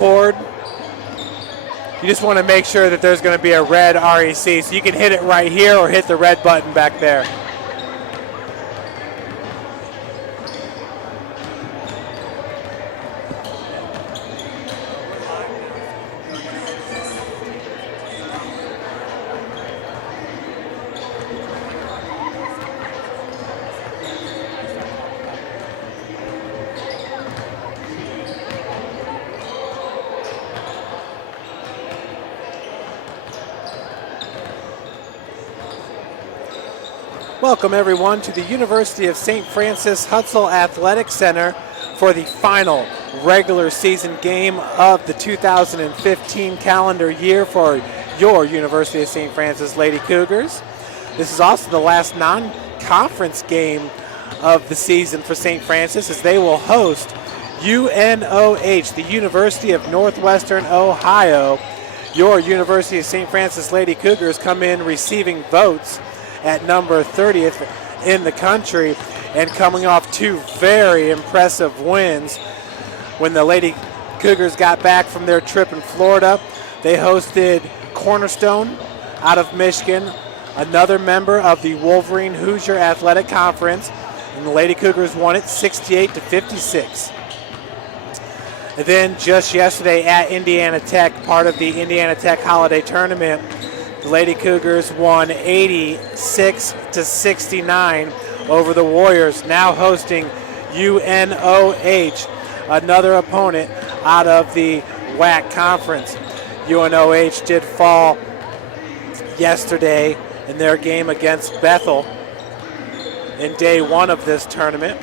board, you just want to make sure that there's going to be a red REC. So you can hit it right here or hit the red button back there. Welcome everyone to the University of St. Francis Hutzell Athletic Center for the final regular season game of the 2015 calendar year for your University of St. Francis Lady Cougars. This is also the last non-conference game of the season for St. Francis, as they will host UNOH, the University of Northwestern Ohio. Your University of St. Francis Lady Cougars come in receiving votes at number 30th in the country and coming off two very impressive wins. When the Lady Cougars got back from their trip in Florida, they hosted Cornerstone out of Michigan, another member of the Wolverine Hoosier Athletic Conference, and the Lady Cougars won it 68-56. And then just yesterday at Indiana Tech, part of the Indiana Tech Holiday Tournament, the Lady Cougars won 86-69 over the Warriors, now hosting UNOH, another opponent out of the WAC conference. UNOH did fall yesterday in their game against Bethel in day one of this tournament.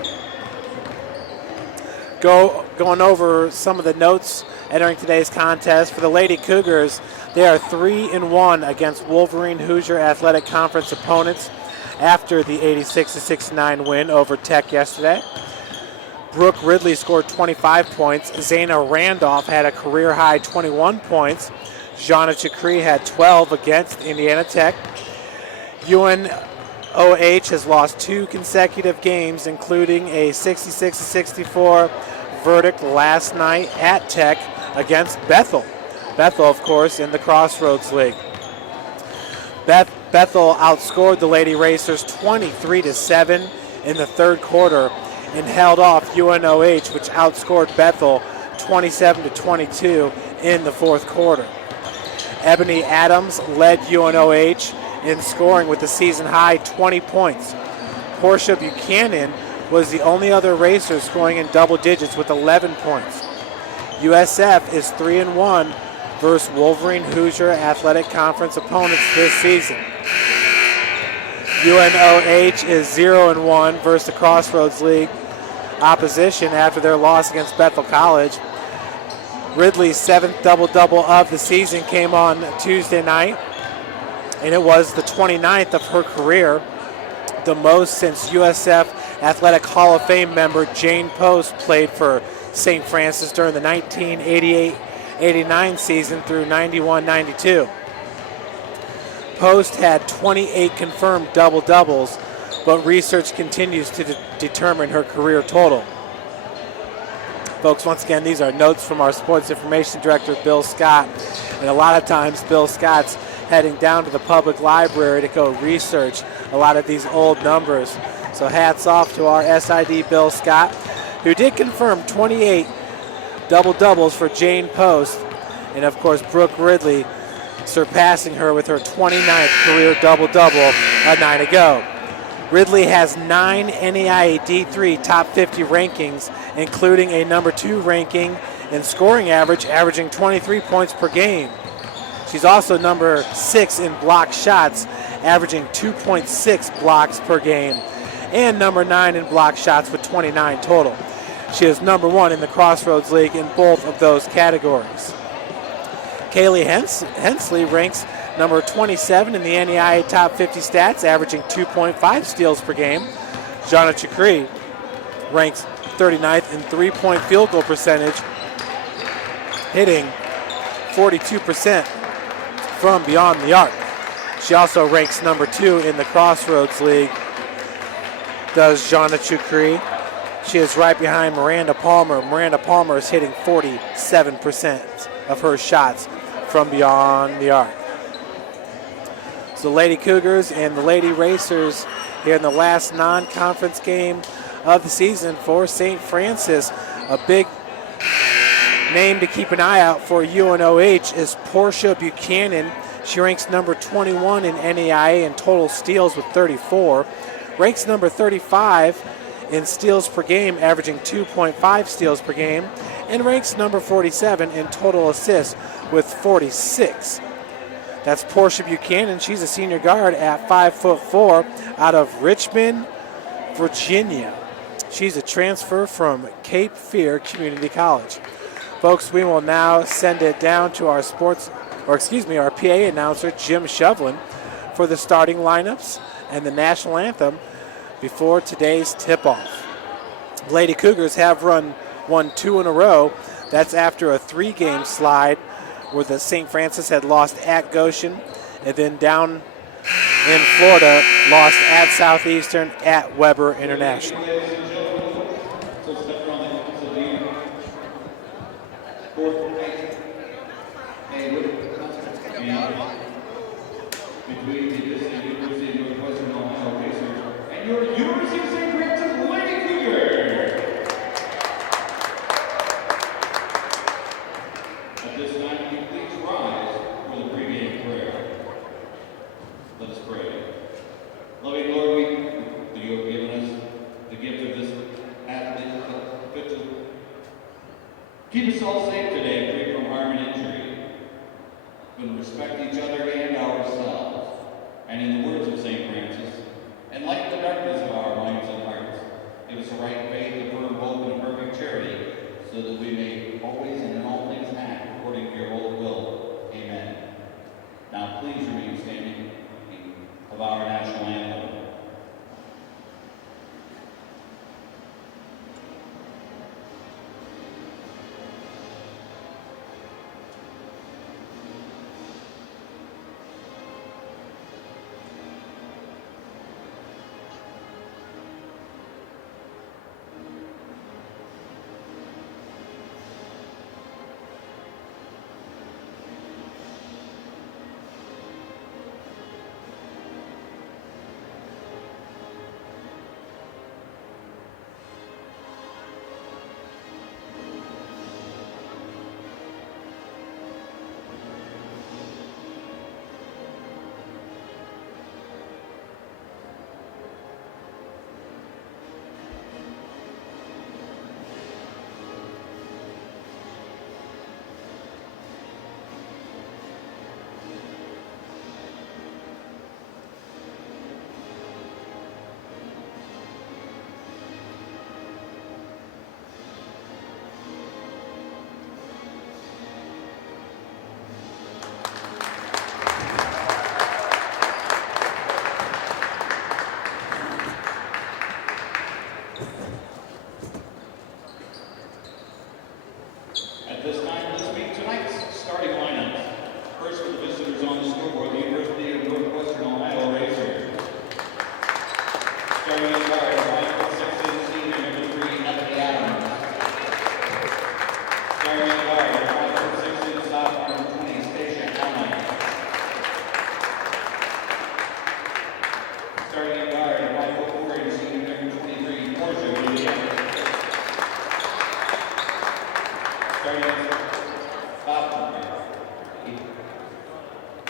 Going over some of the notes entering today's contest for the Lady Cougars. They are 3-1 against Wolverine Hoosier Athletic Conference opponents after the 86-69 win over Tech yesterday. Brooke Ridley scored 25 points. Zayna Randolph had a career-high 21 points. Jana Chakri had 12 against Indiana Tech. UNOH has lost two consecutive games, including a 66-64 verdict last night at Tech against Bethel. Bethel, of course, in the Crossroads League. Bethel outscored the Lady Racers 23-7 in the third quarter and held off UNOH, which outscored Bethel 27-22 in the fourth quarter. Ebony Adams led UNOH in scoring with a season-high 20 points. Portia Buchanan was the only other racer scoring in double digits with 11 points. USF is 3-1 versus Wolverine Hoosier Athletic Conference opponents this season. UNOH is 0-1 versus the Crossroads League opposition after their loss against Bethel College. Ridley's seventh double-double of the season came on Tuesday night, and it was the 29th of her career, the most since USF Athletic Hall of Fame member Jane Post played for St. Francis during the 1988-89 season through 91-92. Post had 28 confirmed double-doubles, but research continues to determine her career total. Folks, once again, these are notes from our sports information director, Bill Scott, and a lot of times Bill Scott's heading down to the public library to go research a lot of these old numbers. So hats off to our SID, Bill Scott, who did confirm 28 double-doubles for Jane Post, and of course Brooke Ridley surpassing her with her 29th career double-double a night ago. Ridley has 9 NAIA D3 top 50 rankings, including a number 2 ranking in scoring average, averaging 23 points per game. She's also number 6 in block shots, averaging 2.6 blocks per game, and number 9 in block shots with 29 total. She is number 1 in the Crossroads League in both of those categories. Kaylee Hensley ranks number 27 in the NAIA top 50 stats, averaging 2.5 steals per game. Jana Chakri ranks 39th in three-point field goal percentage, hitting 42% from beyond the arc. She also ranks number 2 in the Crossroads League, does Jana Chakri. She is right behind Miranda Palmer. Miranda Palmer is hitting 47% of her shots from beyond the arc. So the Lady Cougars and the Lady Racers here in the last non-conference game of the season for St. Francis. A big name to keep an eye out for UNOH is Portia Buchanan. She ranks number 21 in NAIA in total steals with 34. Ranks number 35 in steals per game, averaging 2.5 steals per game. And ranks number 47 in total assists with 46. That's Portia Buchanan. She's a senior guard at 5'4" out of Richmond, Virginia. She's a transfer from Cape Fear Community College. Folks, we will now send it down to our our PA announcer, Jim Shovlin, for the starting lineups and the national anthem before today's tip-off. Lady Cougars have won 2 in a row. That's after a 3-game slide where the St. Francis had lost at Goshen, and then down in Florida, lost at Southeastern, at Weber International. Between the University of Northwestern Ohio Racers and your University of St. Francis Lady Cougars. At this time, can you please rise for the pregame prayer? Let us pray. Loving Lord, you have given us the gift of this athlete, Hutzell. Keep us all safe today, free from harm and injury. But respect each other and ourselves. And in the words of St. Francis, enlighten the darkness of our minds and hearts. Give us a right faith, a firm hope, and a perfect charity, so that we may always and in all things act according to your holy will. Amen. Now please remain standing of our national anthem. At this time, let's meet tonight's starting lineups. First for the visitors on the scoreboard, the University of Northwestern Ohio Racers. Starting in guard, 5'6" senior number 3, Emily Adams. Starting in guard, 5'6" sophomore number 20, Stacia Allen. Starting in guard, 5'4" senior number 23, Portia Buchanan. Starting in sophomore,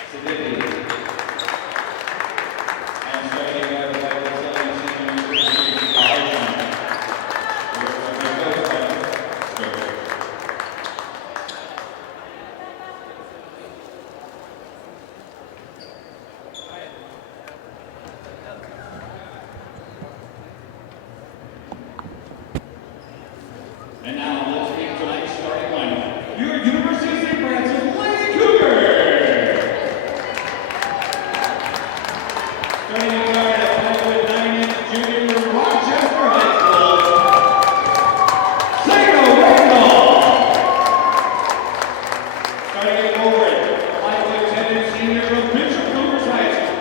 Sedity. And starting in guard, 5'7" senior number 3, Marian. And now let's meet tonight's starting lineup. Your University of St. Francis Lady Cougars. Starting in guard at 5'9" junior from Rochester High School, Sarah Randall. Starting in forward, 5'10" senior from Bishop Cougars High School.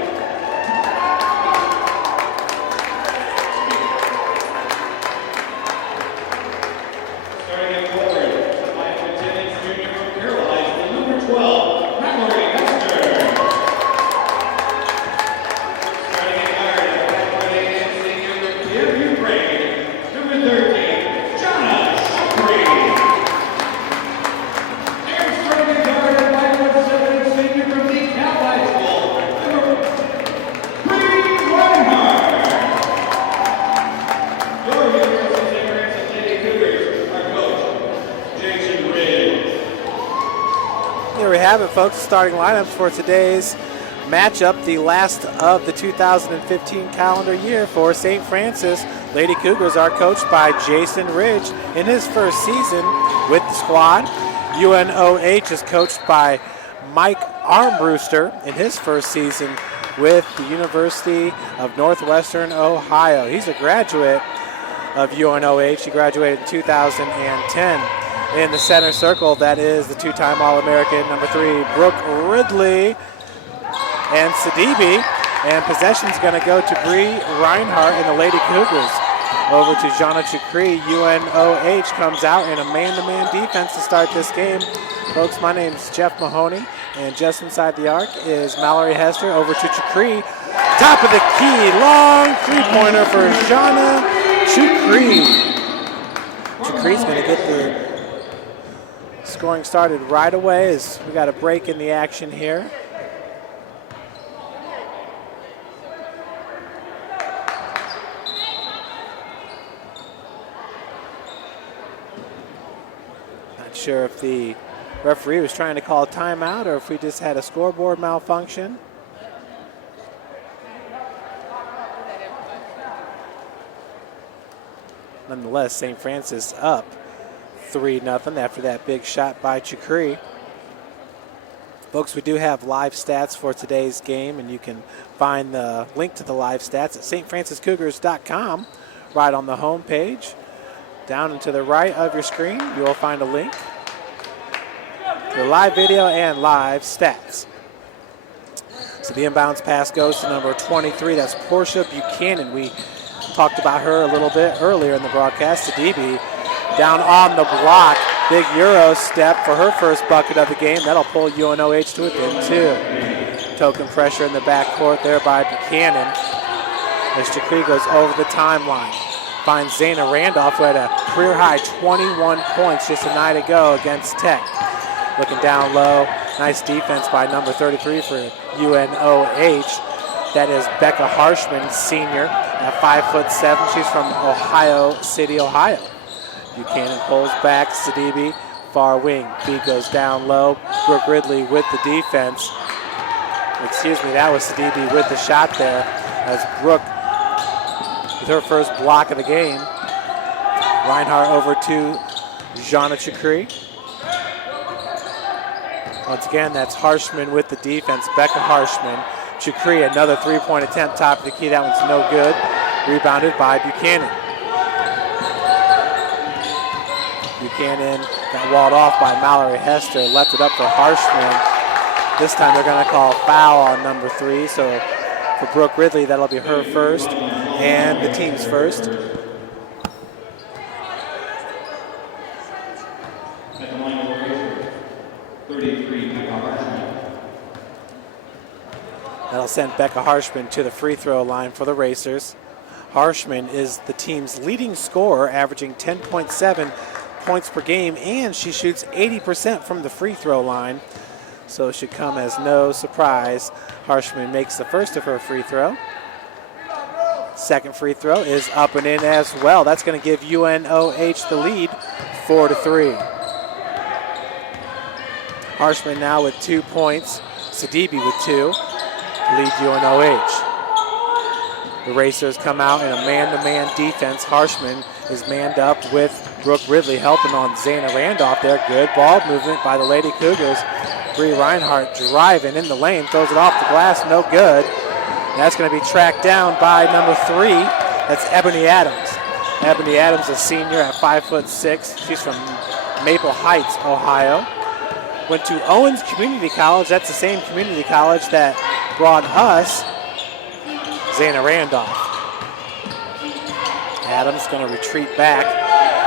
there we have it, folks. Starting lineups for today's matchup, the last of the 2015 calendar year for St. Francis. Lady Cougars are coached by Jason Ridge in his first season with the squad. UNOH is coached by Mike Armbruster in his first season with the University of Northwestern Ohio. He's a graduate of UNOH. He graduated in 2010. In the center circle, that is the two-time All-American number 3, Brooke Ridley and Sidibe. And possession's going to go to Bree Reinhardt and the Lady Cougars. Over to Jana Chukri. UNOH comes out in a man-to-man defense to start this game. Folks, my name's Jeff Mahoney, and just inside the arc is Mallory Hester. Over to Chukri. Top of the key, long three-pointer for Jana Chukri. Chukri's going to get the scoring started right away as we got a break in the action here. Not sure if the referee was trying to call a timeout or if we just had a scoreboard malfunction. Nonetheless, St. Francis up 3-0 after that big shot by Chukri. Folks, we do have live stats for today's game, and you can find the link to the live stats at stfranciscougars.com right on the home page. Down and to the right of your screen, you will find a link to the live video and live stats. So the inbounds pass goes to number 23. That's Portia Buchanan. We talked about her a little bit earlier in the broadcast. Sidibe down on the block. Big Euro step for her first bucket of the game. That'll pull UNOH to within 2. Token pressure in the backcourt there by Buchanan. As Chukri goes over the timeline. Finds Zayna Randolph, who had a career-high 21 points just a night ago against Tech. Looking down low. Nice defense by number 33 for UNOH. That is Becca Harshman, senior, at 5'7". She's from Ohio City, Ohio. Buchanan pulls back. Sidibe, far wing. B goes down low. Brooke Ridley with the defense. Excuse me, that was Sidibe with the shot there. As Brooke, with her first block of the game. Reinhardt over to Jana Chukri. Once again, that's Harshman with the defense. Becca Harshman. Chukri, another three-point attempt, top of the key. That one's no good. Rebounded by Buchanan. Buchanan got walled off by Mallory Hester. Left it up for Harshman. This time they're going to call foul on number 3. So for Brooke Ridley, that'll be her first and the team's first. That'll send Becca Harshman to the free throw line for the Racers. Harshman is the team's leading scorer, averaging 10.7 points per game, and she shoots 80% from the free throw line. So it should come as no surprise. Harshman makes the first of her free throw. Second free throw is up and in as well. That's going to give UNOH the lead, 4-3. Harshman now with 2 points. Sidibe with 2. Lead UNOH. The Racers come out in a man-to-man defense. Harshman is manned up with Brooke Ridley helping on Zayna Randolph there. Good ball movement by the Lady Cougars. Bree Reinhardt driving in the lane, throws it off the glass, no good. And that's going to be tracked down by number 3. That's Ebony Adams. Ebony Adams, a senior at 5'6". She's from Maple Heights, Ohio. Went to Owens Community College. That's the same community college that brought us Zayna Randolph. Adams going to retreat back.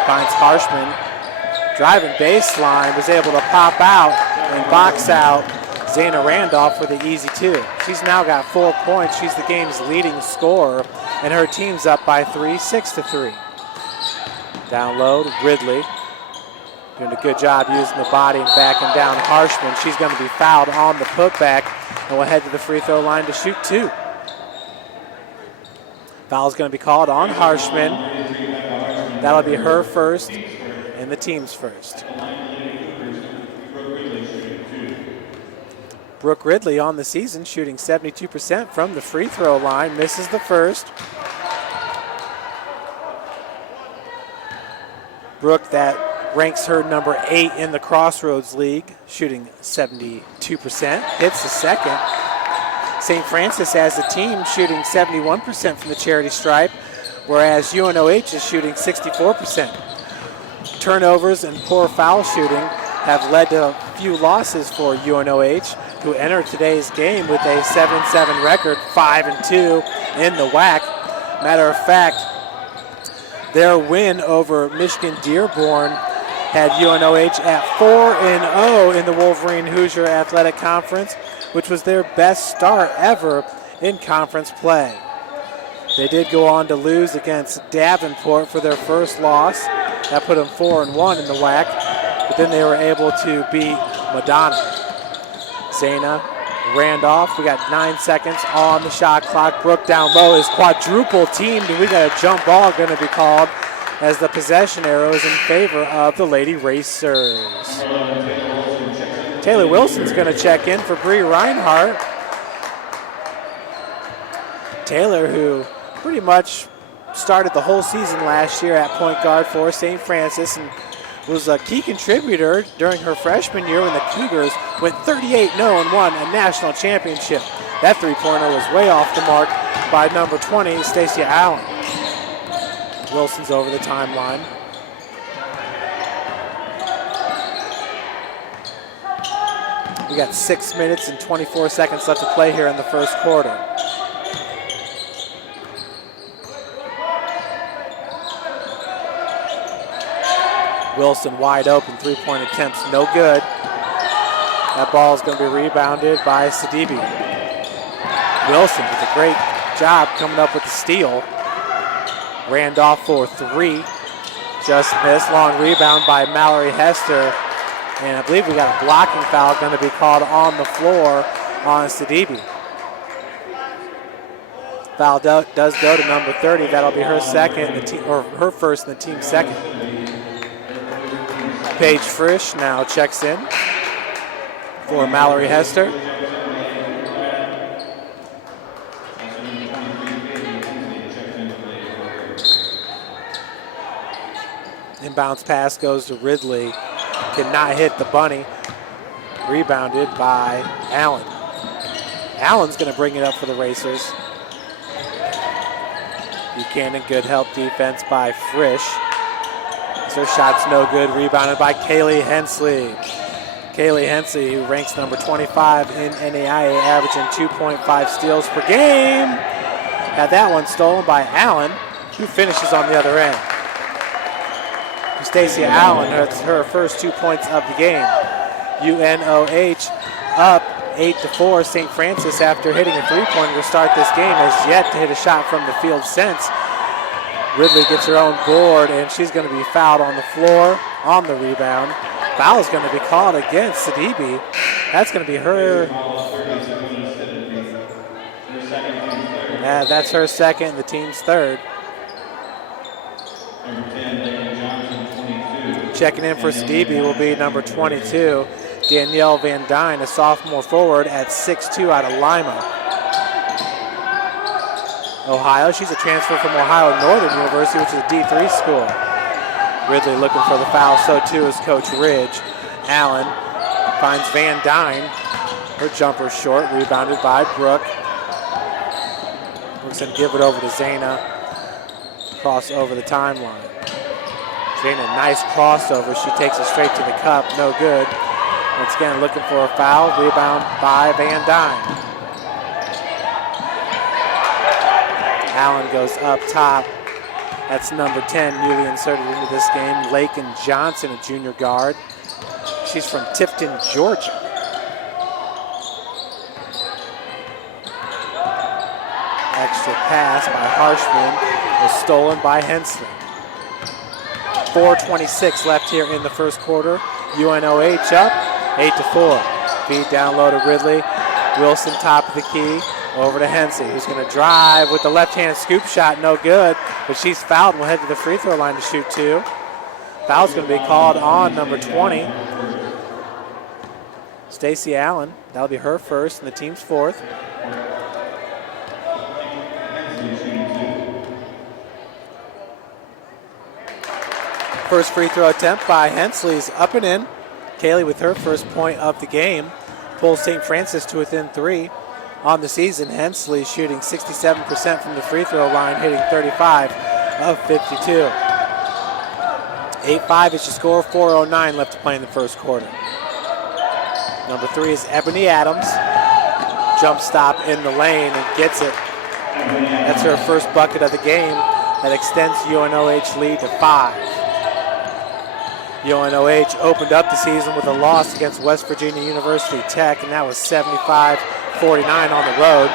Finds Harshman. Driving baseline. Was able to pop out and box out Zayna Randolph for the easy 2. She's now got 4 points. She's the game's leading scorer. And her team's up by 3, 6-3. Down low to Ridley. Doing a good job using the body and backing down Harshman. She's going to be fouled on the putback and will head to the free throw line to shoot 2. Foul's going to be called on Harshman. That'll be her first and the team's first. Brooke Ridley on the season, shooting 72% from the free throw line, misses the first. Brooke, that ranks her number 8 in the Crossroads League, shooting 72%, hits the second. St. Francis as a team shooting 71% from the charity stripe, whereas UNOH is shooting 64%. Turnovers and poor foul shooting have led to a few losses for UNOH, who enter today's game with a 7-7 record, 5-2 in the WAC. Matter of fact, their win over Michigan Dearborn had UNOH at 4-0 in the Wolverine Hoosier Athletic Conference, which was their best start ever in conference play. They did go on to lose against Davenport for their first loss. That put them 4-1 in the WAC, but then they were able to beat Madonna. Zana, Randolph, we got 9 seconds on the shot clock. Brooke down low is quadruple teamed, and we got a jump ball going to be called as the possession arrow is in favor of the Lady Racers. Taylor Wilson's going to check in for Bree Reinhardt. Taylor, who pretty much started the whole season last year at point guard for St. Francis and was a key contributor during her freshman year when the Cougars went 38-0 and won a national championship. That three-pointer was way off the mark by number 20, Stacia Allen. Wilson's over the timeline. We got 6 minutes and 24 seconds left to play here in the first quarter. Wilson wide open, three-point attempts, no good. That ball is going to be rebounded by Sidibe. Wilson with a great job coming up with the steal. Randolph for three, just missed. Long rebound by Mallory Hester. And I believe we got a blocking foul going to be called on the floor on Sidibe. Foul does go to number 30. That'll be her second, or her first and the team's second. Paige Frisch now checks in for Mallory Hester. Inbounds pass goes to Ridley. Cannot hit the bunny. Rebounded by Allen. Allen's going to bring it up for the Racers. Buchanan, good help defense by Frisch. Her shot's no good, rebounded by Kaylee Hensley. Kaylee Hensley, who ranks number 25 in NAIA, averaging 2.5 steals per game. Had that one stolen by Allen, who finishes on the other end. Stacia Allen, her first 2 points of the game. UNOH up 8-4. St. Francis, after hitting a three-pointer to start this game, has yet to hit a shot from the field since. Ridley gets her own board, and she's going to be fouled on the floor on the rebound. Foul is going to be called against Sidibe. That's going to be her. Yeah, that's her second, the team's third. Checking in for Sidibe will be number 22, Danielle Van Dyne, a sophomore forward at 6'2" out of Lima, Ohio. She's a transfer from Ohio Northern University, which is a D3 school. Ridley looking for the foul, so too is Coach Ridge. Allen finds Van Dyne. Her jumper's short, rebounded by Brooke. Brooks going to give it over to Zana. Cross over the timeline. Zana, nice crossover. She takes it straight to the cup, no good. Once again, looking for a foul. Rebound by Van Dyne. Allen goes up top. That's number 10, newly inserted into this game. Lakin Johnson, a junior guard. She's from Tifton, Georgia. Extra pass by Harshman was stolen by Hensley. 4:26 left here in the first quarter. UNOH up 8-4. Feed down low to Ridley. Wilson top of the key. Over to Hensley, who's going to drive with the left-hand scoop shot, no good, but she's fouled and will head to the free throw line to shoot two. Foul's going to be called on number 20. Stacy Allen, that'll be her first and the team's fourth. First free throw attempt by Hensley's up and in. Kaylee with her first point of the game pulls St. Francis to within 3 on the season. Hensley shooting 67% from the free throw line, hitting 35 of 52. 8-5 is your score, 4:09 left to play in the first quarter. Number 3 is Ebony Adams. Jump stop in the lane and gets it. That's her first bucket of the game. That extends UNOH lead to 5. UNOH opened up the season with a loss against West Virginia University Tech, and that was 75-49 on the road.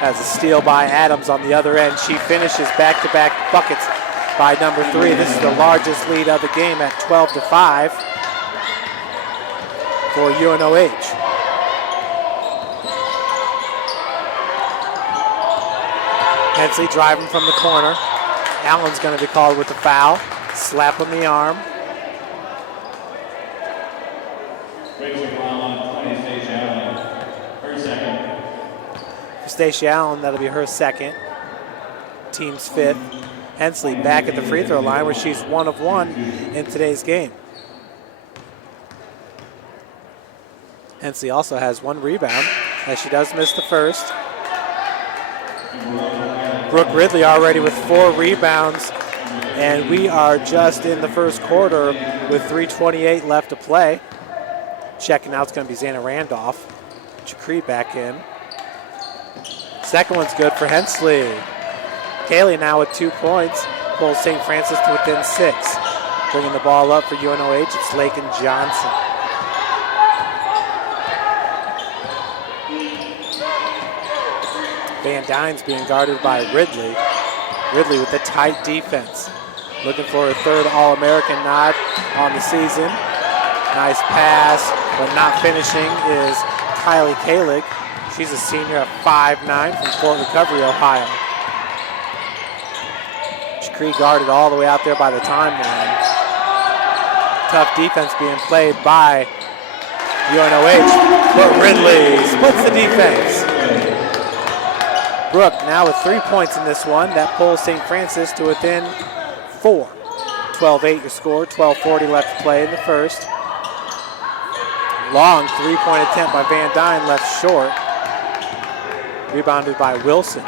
As a steal by Adams on the other end. She finishes back-to-back buckets by number 3. This is the largest lead of the game at 12-5 for UNOH. Hensley driving from the corner. Allen's going to be called with the foul. Slap on the arm. For Stacia Allen, that'll be her second. Team's fifth. Hensley back at the free throw line where she's 1 of 1 in today's game. Hensley also has 1 rebound as she does miss the first. Brooke Ridley already with 4 rebounds, and we are just in the first quarter with 3:28 left to play. Checking out is going to be Xana Randolph. Chakri back in. Second one's good for Hensley. Kaylee now with 2 points. Pulls St. Francis to within 6. Bringing the ball up for UNOH, it's Lakin Johnson. Van Dyne's being guarded by Ridley. Ridley with a tight defense. Looking for her 3rd All-American nod on the season. Nice pass, but not finishing is Kylie Kalig. She's a senior at 5'9" from Fort Recovery, Ohio. Chakri guarded all the way out there by the timeline. Tough defense being played by UNOH, but Ridley splits the defense. Brooke now with 3 points in this one. That pulls St. Francis to within 4. 12-8 your score, 12:40 left to play in the first. Long 3-point attempt by Van Dyne, left short. Rebounded by Wilson.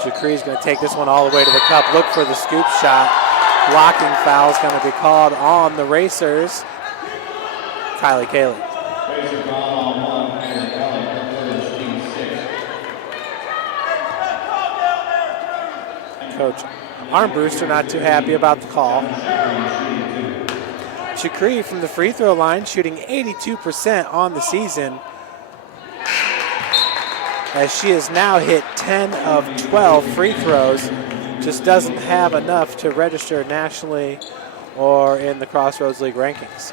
Chakri's going to take this one all the way to the cup. Look for the scoop shot. Blocking foul is going to be called on the Racers. Kylie Kaling. Coach Armbruster not too happy about the call. Chakri from the free throw line shooting 82% on the season, as she has now hit 10 of 12 free throws. Just doesn't have enough to register nationally or in the Crossroads League rankings.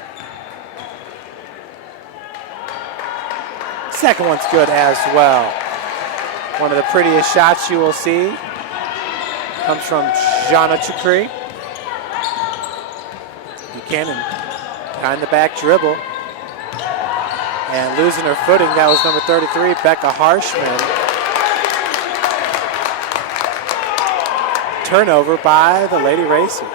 Second one's good as well. One of the prettiest shots you will see comes from Jana Chakri. Buchanan behind the back dribble. And losing her footing, that was number 33, Becca Harshman. Turnover by the Lady Racers.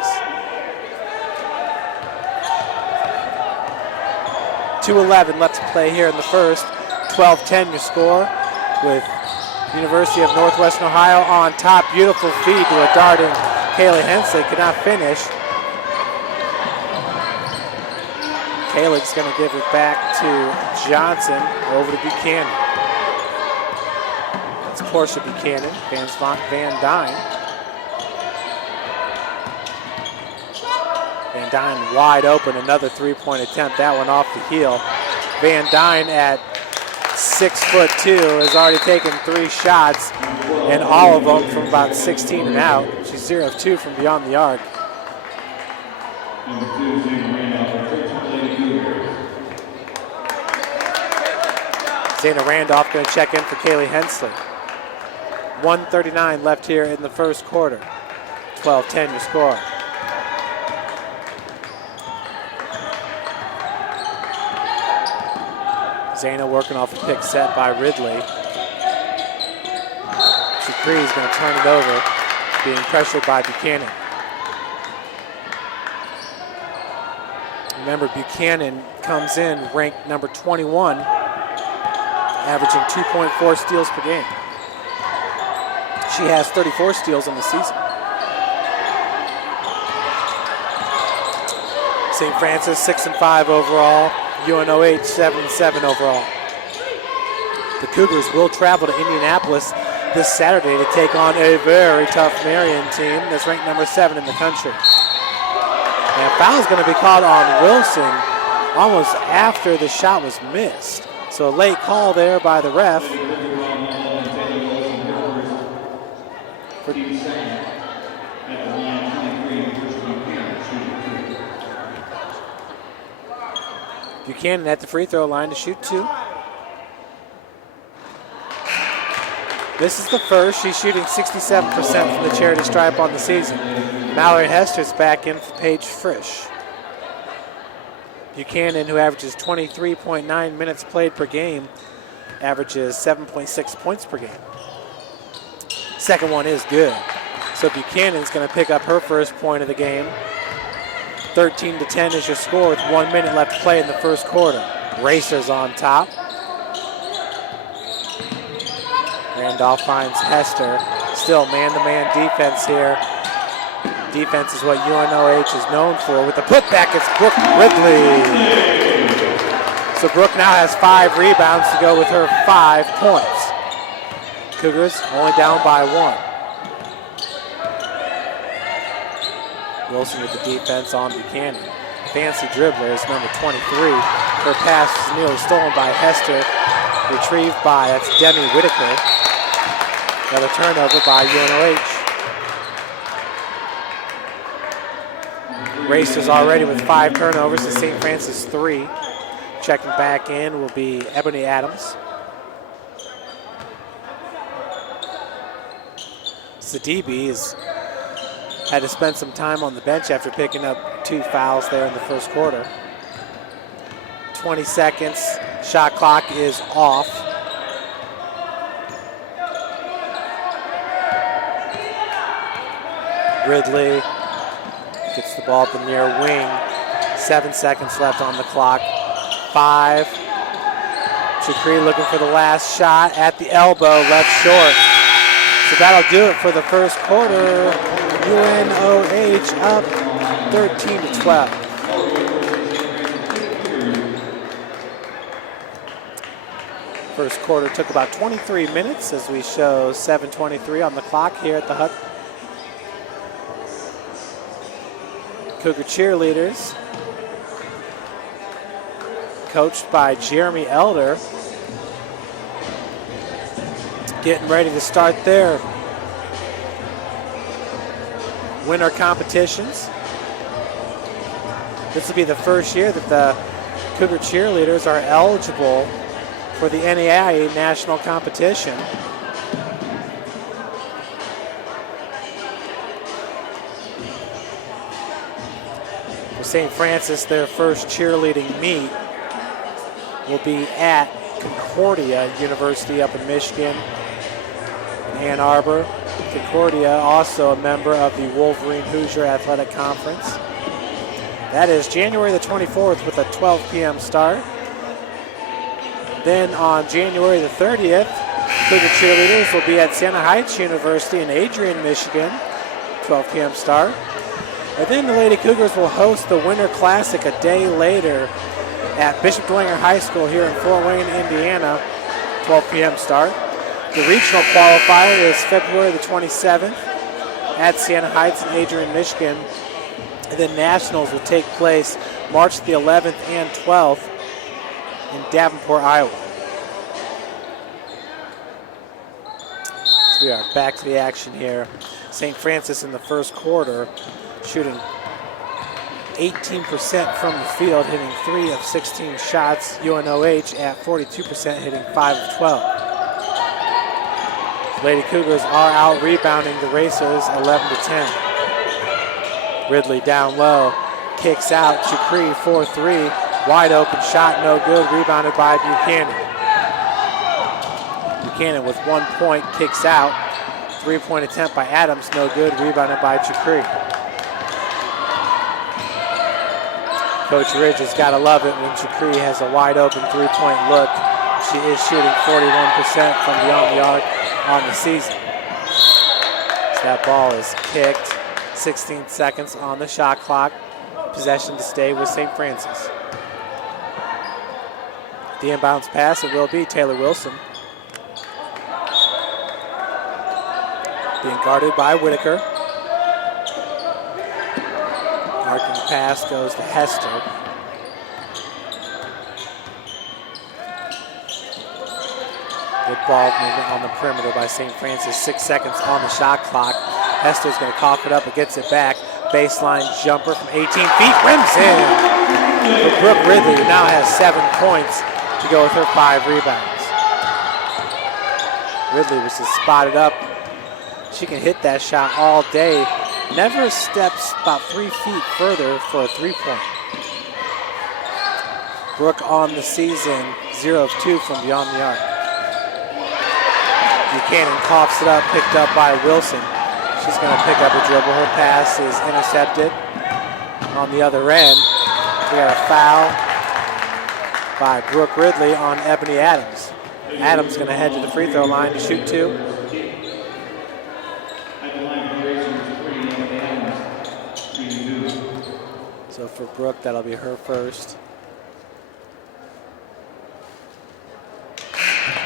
2:11 left to play here in the first. 12-10 your score, with University of Northwestern Ohio on top. Beautiful feed to a darting Kaylee Hensley, could not finish. Kalig's going to give it back to Johnson, over to Buchanan. That's Portia Buchanan, Van Dyne. Van Dyne wide open, another 3-point attempt, that one off the heel. Van Dyne at 6'2" has already taken 3 shots, and all of them from about 16 and out. She's 0 of 2 from beyond the arc. Xana Randolph going to check in for Kaylee Hensley. 1:39 left here in the first quarter. 12-10 your score. Zana working off a pick set by Ridley. Chukri is going to turn it over, being pressured by Buchanan. Remember, Buchanan comes in ranked number 21, averaging 2.4 steals per game. She has 34 steals in the season. St. Francis 6-5 overall. UNOH 7-7 overall. The Cougars will travel to Indianapolis this Saturday to take on a very tough Marian team that's ranked number 7 in the country. And a foul is going to be called on Wilson almost after the shot was missed. So a late call there by the ref. Buchanan at the free throw line to shoot 2. This is the first. She's shooting 67% from the charity stripe on the season. Mallory Hester's back in for Paige Frisch. Buchanan, who averages 23.9 minutes played per game, averages 7.6 points per game. Second one is good. So Buchanan's going to pick up her first point of the game. 13-10 is your score with 1 minute left to play in the first quarter. Racers on top. Randolph finds Hester. Still man-to-man defense here. Defense is what UNOH is known for. With the putback, it's Brooke Ridley. So Brooke now has 5 rebounds to go with her 5 points. Cougars only down by 1. Wilson with the defense on Buchanan. Fancy dribbler is number 23. Her pass is nearly stolen by Hester. Retrieved by, that's Demi Whitaker. Another turnover by UNOH. Racers already with 5 turnovers to St. Francis 3. Checking back in will be Ebony Adams. Sidibe has had to spend some time on the bench after picking up 2 fouls there in the first quarter. 20 seconds, shot clock is off. Ridley gets the ball at the near wing. 7 seconds left on the clock. 5. Chukri looking for the last shot at the elbow, left short. So that'll do it for the first quarter. UNOH up 13-12. First quarter took about 23 minutes as we show 7:23 on the clock here at the Hut. Cougar cheerleaders, coached by Jeremy Elder, getting ready to start their winter competitions. This will be the first year that the Cougar cheerleaders are eligible for the NAIA national competition. For St. Francis, their first cheerleading meet will be at Concordia University up in Michigan, in Ann Arbor. Concordia, also a member of the Wolverine Hoosier Athletic Conference. That is January the 24th with a 12 p.m. start. Then on January the 30th, Cougar cheerleaders will be at Siena Heights University in Adrian, Michigan, 12 p.m. start. And then the Lady Cougars will host the Winter Classic a day later at Bishop Dwenger High School here in Fort Wayne, Indiana, 12 p.m. start. The regional qualifier is February the 27th at Siena Heights in Adrian, Michigan. And then nationals will take place March the 11th and 12th in Davenport, Iowa. So we are back to the action here. St. Francis in the first quarter shooting 18% from the field, hitting 3 of 16 shots. UNOH at 42%, hitting 5 of 12. Lady Cougars are out rebounding the Racers 11-10. Ridley down low, kicks out. Chukri 4-3, Wide open shot, no good, rebounded by Buchanan. Buchanan with 1 point, kicks out. 3-point attempt by Adams, no good, rebounded by Chakri. Coach Ridge has got to love it when Chakri has a wide open 3-point look. She is shooting 41% from beyond the arc on the season. So that ball is kicked. 16 seconds on the shot clock. Possession to stay with St. Francis. The inbounds pass, it will be Taylor Wilson. Being guarded by Whitaker. Arcing pass goes to Hester. Good ball movement on the perimeter by St. Francis. 6 seconds on the shot clock. Hester's going to cough it up and gets it back. Baseline jumper from 18 feet, rims in. For Brooke Ridley, who now has 7 points to go with her 5 rebounds. Ridley was just spotted up. She can hit that shot all day. Never steps about 3 feet further for a 3-point. Brooke on the season, 0 of 2 from beyond the arc. Buchanan coughs it up, picked up by Wilson. She's going to pick up a dribble. Her pass is intercepted on the other end. We got a foul by Brooke Ridley on Ebony Adams. Adams going to head to the free throw line to shoot 2. So for Brooke, that'll be her first.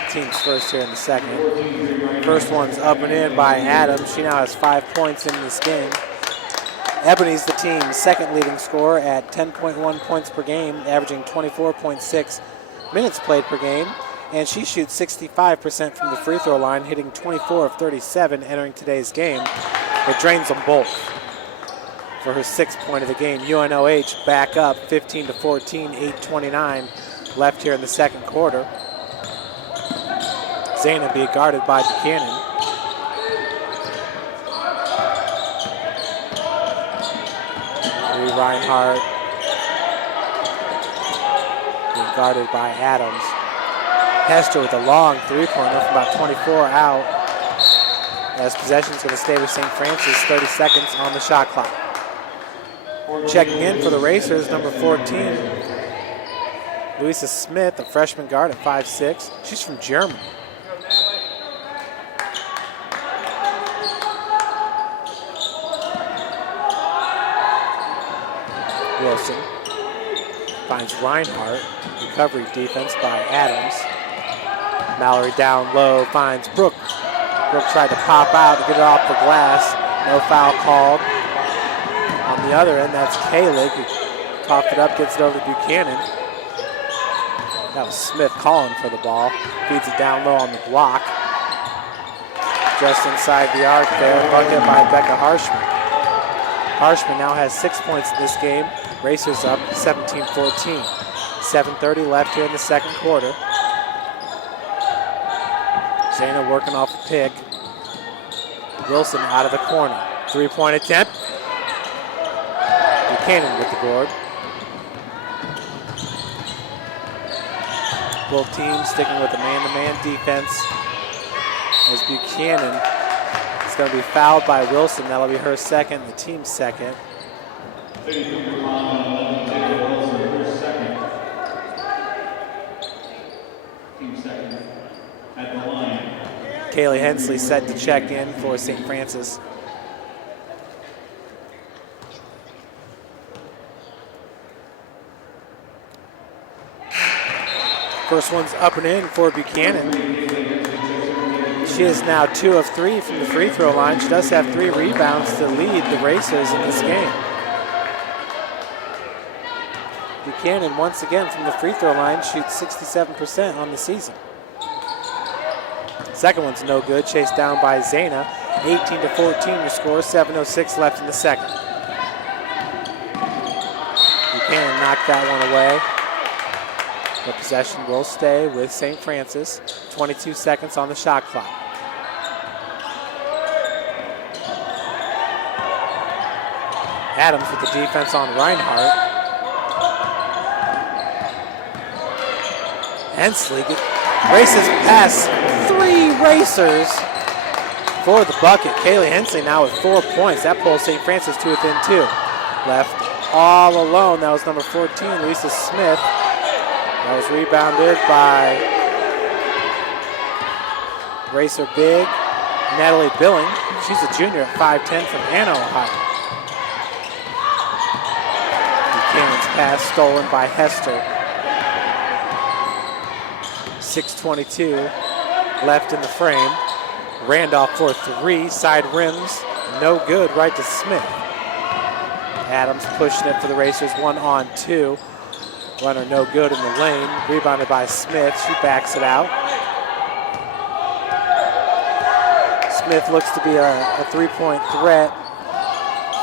Team's first here in the second. First one's up and in by Adams. She now has 5 points in this game. Ebony's the team's second leading scorer at 10.1 points per game, averaging 24.6 minutes played per game. And she shoots 65% from the free throw line, hitting 24 of 37 entering today's game. It drains them both. For her 6th point of the game, UNOH back up 15-14, 8:29 left here in the second quarter. Zana being guarded by Buchanan. Lee Reinhardt being guarded by Adams. Hester with a long 3-pointer from about 24 out. As possession's going to stay with St. Francis, 30 seconds on the shot clock. Checking in for the Racers, number 14, Louisa Smith, a freshman guard at 5'6". She's from Germany. Wilson finds Reinhardt. Recovery defense by Adams. Mallory down low finds Brooke. Brooke tried to pop out to get it off the glass. No foul called. On the other end, that's Kalick, who coughed it up, gets it over to Buchanan. That was Smith calling for the ball. Feeds it down low on the block. Just inside the arc there, bucket by Becca Harshman. Harshman now has 6 points in this game. Racers up 17-14. 7:30 left here in the second quarter. Zana working off a pick. Wilson out of the corner. 3-point attempt. Buchanan with the board. Both teams sticking with the man-to-man defense. As Buchanan is going to be fouled by Wilson. That'll be her second, the team's second. Kaylee Hensley set to check in for St. Francis. First one's up and in for Buchanan. She is now 2 of 3 from the free throw line. She does have 3 rebounds to lead the Racers in this game. Buchanan once again from the free throw line shoots 67% on the season. Second one's no good, chased down by Zana. 18-14 your score, 7:06 left in the second. Buchanan knocked that one away. The possession will stay with St. Francis. 22 seconds on the shot clock. Adams with the defense on Reinhardt. Hensley races past 3 racers for the bucket. Kaylee Hensley now with 4 points. That pulls St. Francis to within 2. Left all alone. That was number 14, Lisa Smith. That was rebounded by racer big Natalie Billing. She's a junior at 5'10" from Anna, Ohio. Buchanan's pass stolen by Hester. 6:22 left in the frame. Randolph for 3, side rims, no good, right to Smith. Adams pushing it for the Racers, 1-on-2. Runner no good in the lane, rebounded by Smith, she backs it out. Smith looks to be a 3-point threat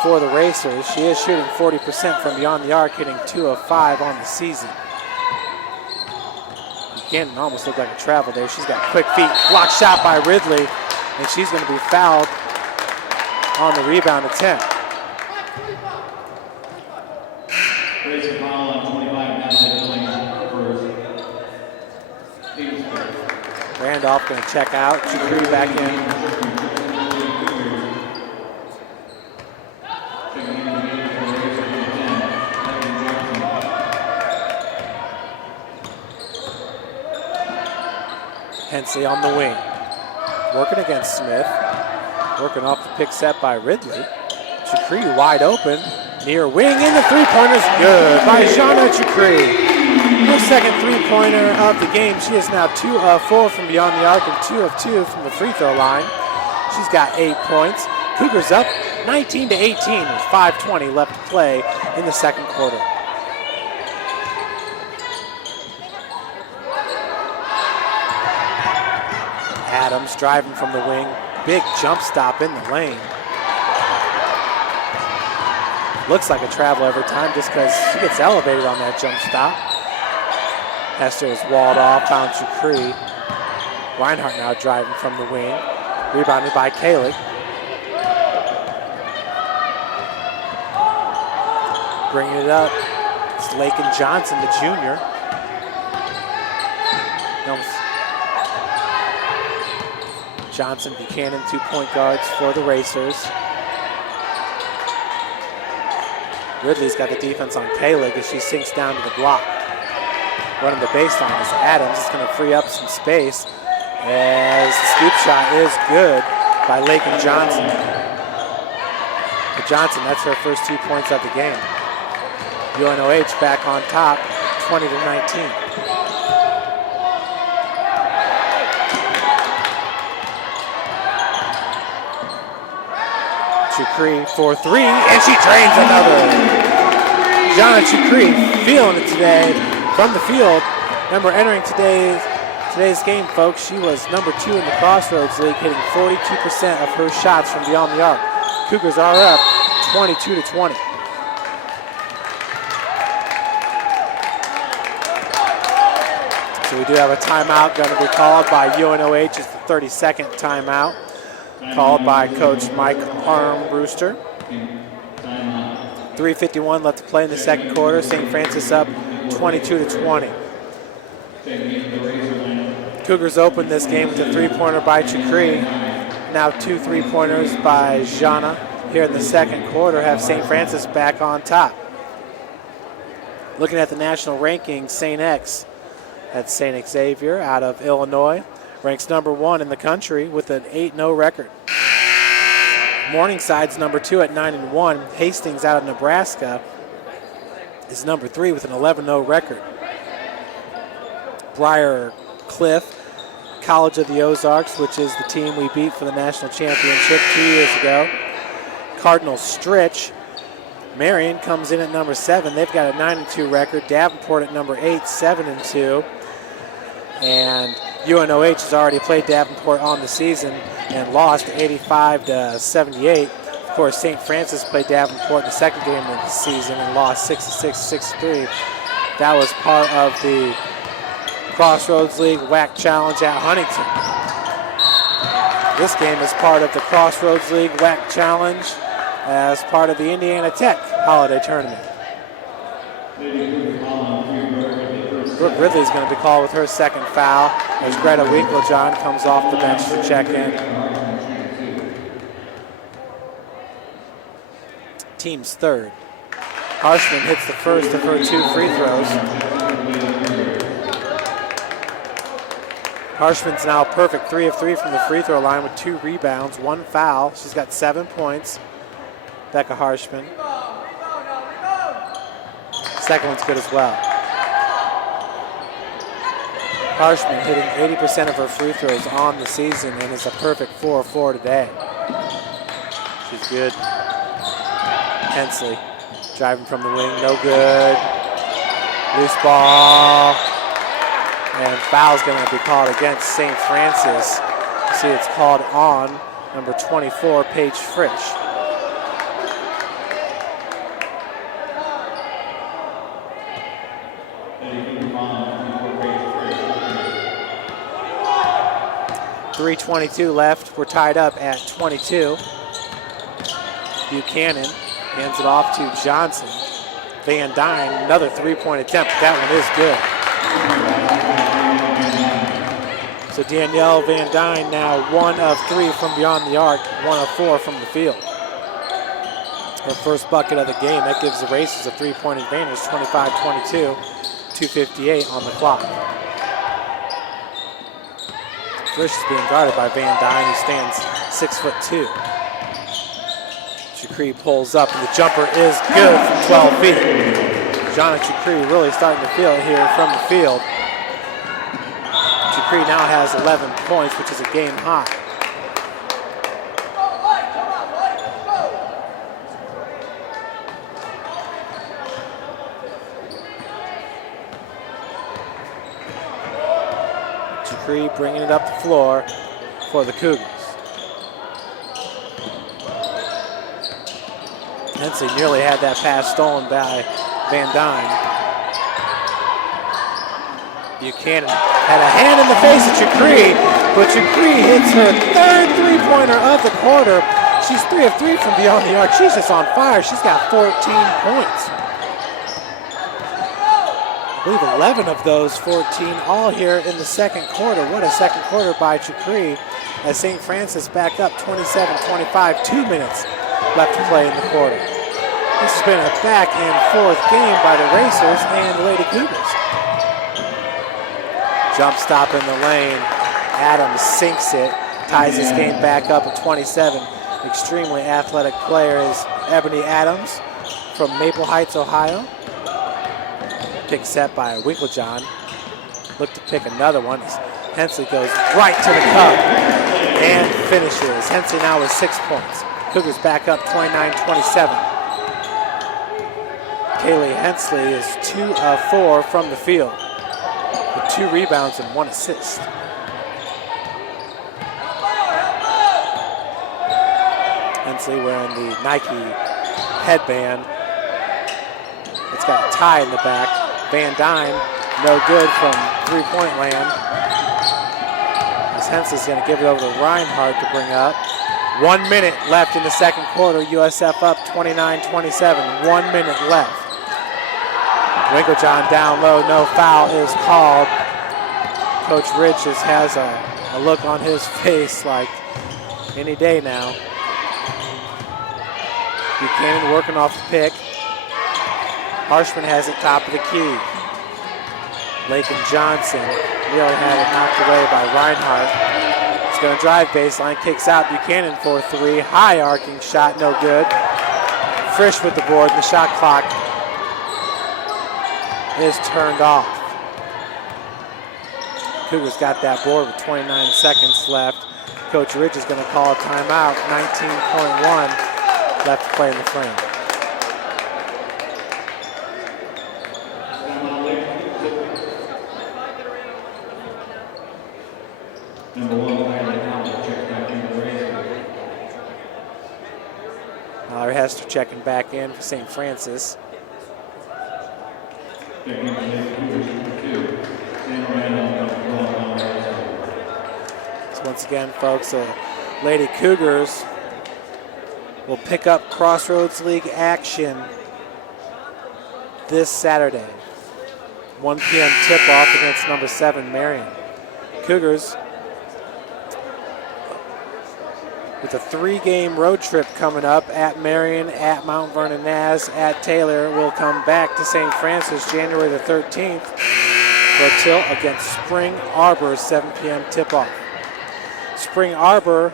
for the Racers. She is shooting 40% from beyond the arc, hitting 2 of 5 on the season. Buchanan almost looked like a travel there. She's got quick feet, blocked shot by Ridley, and she's going to be fouled on the rebound attempt. Randolph going to check out. Chukri back in. Hensley on the wing. Working against Smith. Working off the pick set by Ridley. Chukri wide open. Near wing, and the three-pointer's good by Shauna Chukri. Her second three-pointer of the game. She is now 2 of 4 from beyond the arc and 2 of 2 from the free throw line. She's got 8 points. Cougars up 19-18 with 5:20 left to play in the second quarter. Adams driving from the wing. Big jump stop in the lane. Looks like a travel every time just because she gets elevated on that jump stop. Hester is walled off, found Chukri. Reinhardt now driving from the wing. Rebounded by Kaylee. Bringing it up. It's Lakin Johnson, the junior. Johnson, Buchanan, 2-point guards for the Racers. Ridley's got the defense on Kaylee as she sinks down to the block. Running the baseline is Adams. It's going to free up some space as the scoop shot is good by Lakin Johnson. But Johnson, that's her first 2 points of the game. UNOH back on top, 20-19. Chukri for 3, and she drains another. Jana Chukri feeling it today from the field. Remember, entering today's game, folks, she was number 2 in the Crossroads League, hitting 42% of her shots from beyond the arc. Cougars are up 22-20. So we do have a timeout going to be called by UNOH. It's the 32nd timeout. Called by Coach Mike Armbruster. 3:51 left to play in the second quarter. St. Francis up 22-20. Cougars open this game with a 3-pointer by Chukri. Now 2 3-pointers by Jana. Here in the second quarter, have St. Francis back on top. Looking at the national rankings, St. X, that's St. Xavier out of Illinois, ranks number 1 in the country with an 8-0 record. Morningside's number 2 at 9-1. Hastings out of Nebraska is number 3 with an 11-0 record. Briar Cliff, College of the Ozarks, which is the team we beat for the national championship 2 years ago. Cardinal Stritch. Marian comes in at number 7. They've got a 9-2 record. Davenport at number 8, 7-2. And UNOH has already played Davenport on the season and lost 85-78. Of course, St. Francis played Davenport in the second game of the season and lost 6-6, 6-3. That was part of the Crossroads League WAC Challenge at Huntington. This game is part of the Crossroads League WAC Challenge as part of the Indiana Tech Holiday Tournament. Brooke Ridley's going to be called with her second foul as Greta Winklejohn comes off the bench to check in. Team's third. Harshman hits the first of her 2 free throws. Harshman's now perfect 3 of 3 from the free throw line with 2 rebounds, 1 foul. She's got 7 points. Becca Harshman. Second one's good as well. Harshman hitting 80% of her free throws on the season and is a perfect 4 of 4 today. She's good. Hensley driving from the wing, no good. Loose ball. And foul's going to be called against St. Francis. You see it's called on number 24, Paige Frisch. .322 left. We're tied up at 22. Buchanan hands it off to Johnson. Van Dyne, another 3-point attempt. That one is good. So Danielle Van Dyne now 1 of 3 from beyond the arc, 1 of 4 from the field. Her first bucket of the game. That gives the Racers a 3-point advantage, 25-22, 2:58 on the clock. Frisch is being guarded by Van Dyne, who stands 6'2". Chukri pulls up, and the jumper is good from 12 feet. Jonna Chukri really starting to feel it here from the field. Chukri now has 11 points, which is a game high. Chukri bringing it up the floor for the Cougars. Hensley nearly had that pass stolen by Van Dyne. Buchanan had a hand in the face of Chukri, but Chukri hits her 3rd three-pointer of the quarter. She's 3 of 3 from beyond the arc. She's just on fire. She's got 14 points. I believe 11 of those 14 all here in the second quarter. What a second quarter by Chukri as St. Francis back up 27-25, 2 minutes left to play in the quarter. This has been a back and forth game by the Racers and the Lady Cougars. Jump stop in the lane. Adams sinks it, ties this game back up at 27. Extremely athletic player is Ebony Adams from Maple Heights, Ohio. Pick set by Winklejohn. Look to pick another one. Hensley goes right to the cup and finishes. Hensley now with 6 points. Cougars back up 29-27. Kaylee Hensley is 2 of 4 from the field with 2 rebounds and 1 assist. Hensley wearing the Nike headband. It's got a tie in the back. Van Dyne, no good from 3-point land. As Hensley's going to give it over to Reinhardt to bring up. 1 minute left in the second quarter. USF up 29-27. 1 minute left. Winklejohn down low. No foul is called. Coach Rich just has a look on his face like any day now. Buchanan working off the pick. Harshman has it top of the key. Lakin Johnson really had it knocked away by Reinhardt. He's going to drive baseline, kicks out Buchanan for 3. High arcing shot, no good. Frisch with the board, the shot clock is turned off. Cougars got that board with 29 seconds left. Coach Ridge is going to call a timeout, 19.1 left to play in the frame. Mallory Hester checking back in for St. Francis. So once again, folks, the Lady Cougars will pick up Crossroads League action this Saturday. 1 p.m. tip-off against number 7, Marian. Cougars with a 3-game road trip coming up at Marian, at Mount Vernon Naz, at Taylor. Will come back to St. Francis January the 13th for a tilt against Spring Arbor, 7 p.m. tip-off. Spring Arbor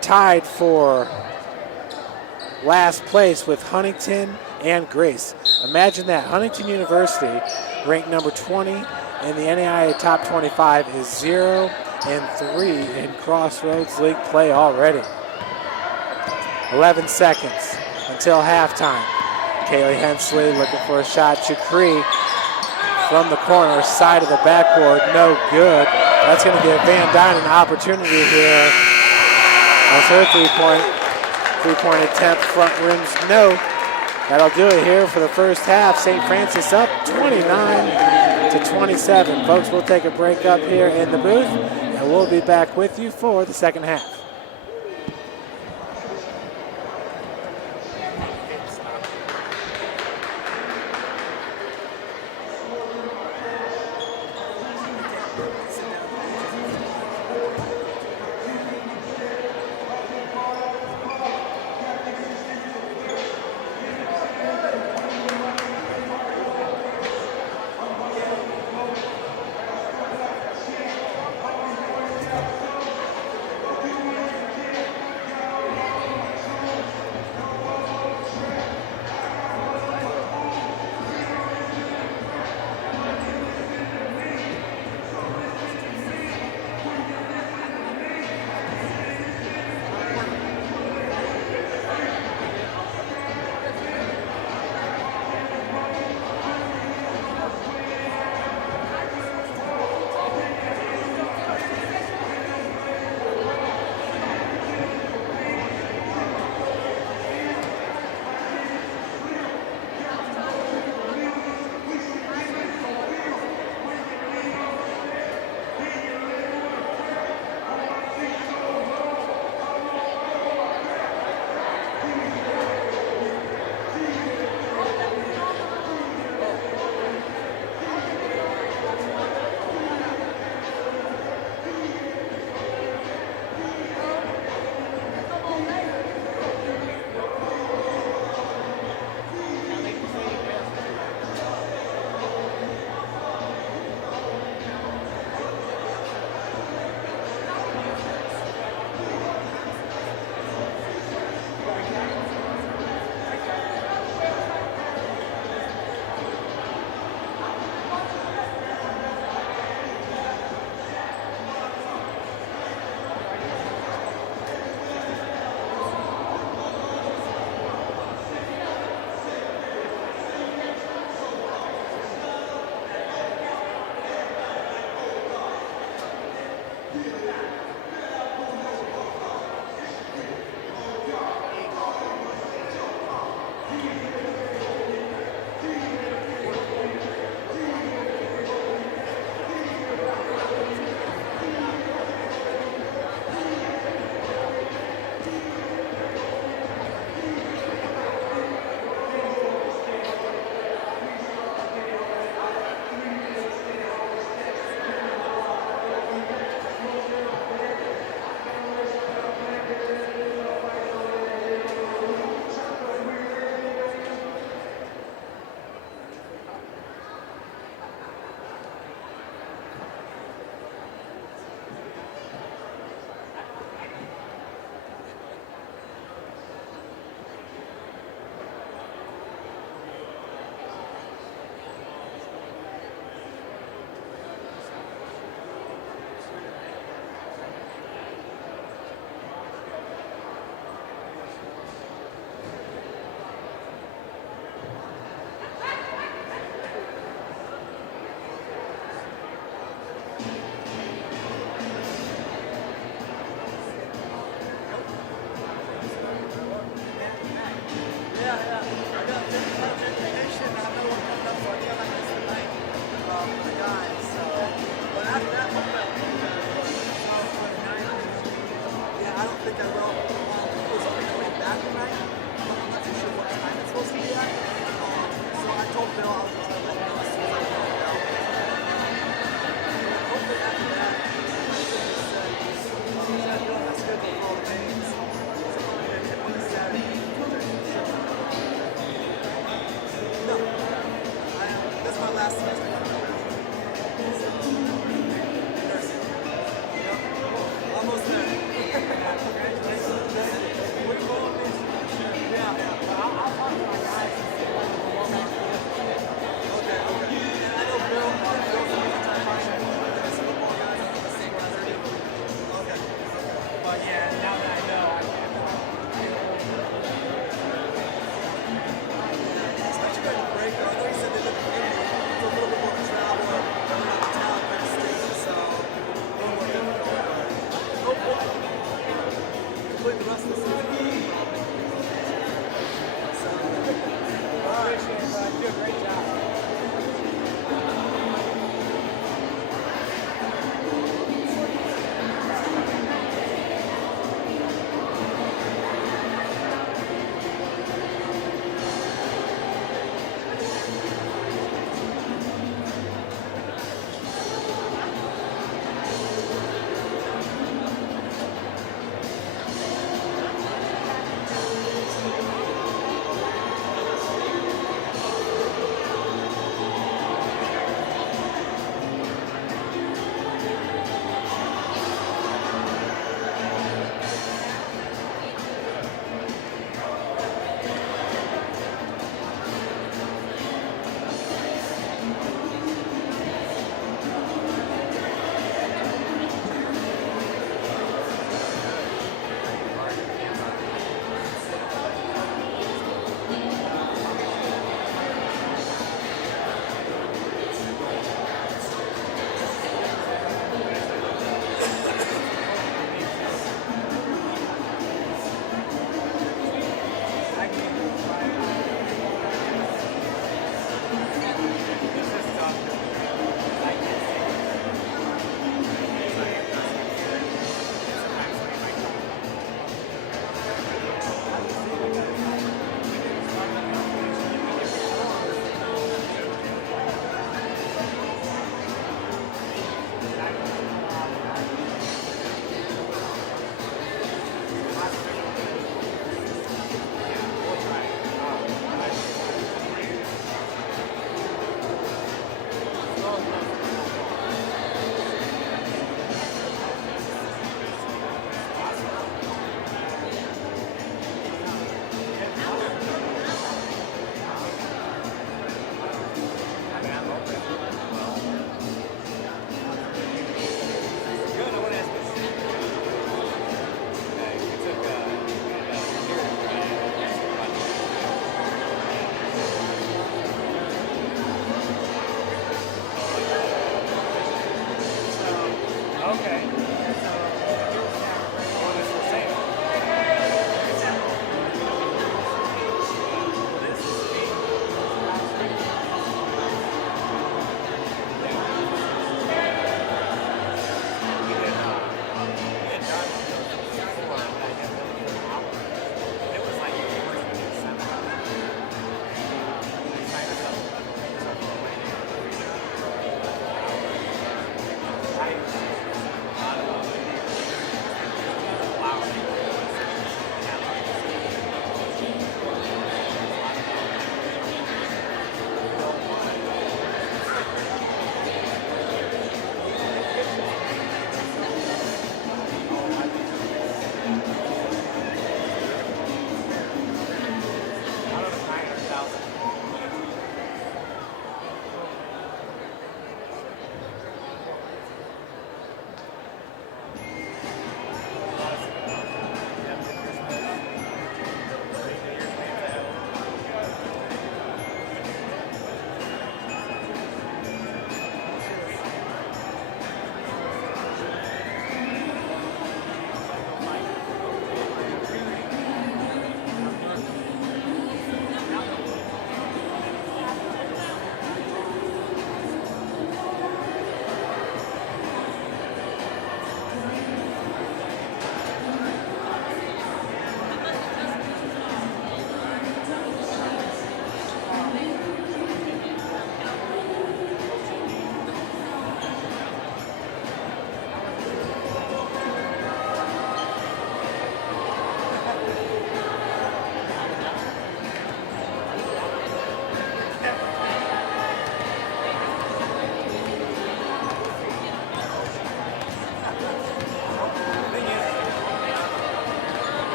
tied for last place with Huntington and Grace. Imagine that. Huntington University, ranked number 20 in the NAIA top 25, is 0-3 in Crossroads League play already. 11 seconds until halftime. Kaylee Hensley looking for a shot. Chukri from the corner, side of the backboard, no good. That's going to give Van Dyne an opportunity here. That's her three-point attempt, front rims, no. That'll do it here for the first half. St. Francis up 29-27. Folks, we'll take a break up here in the booth, and we'll be back with you for the second half.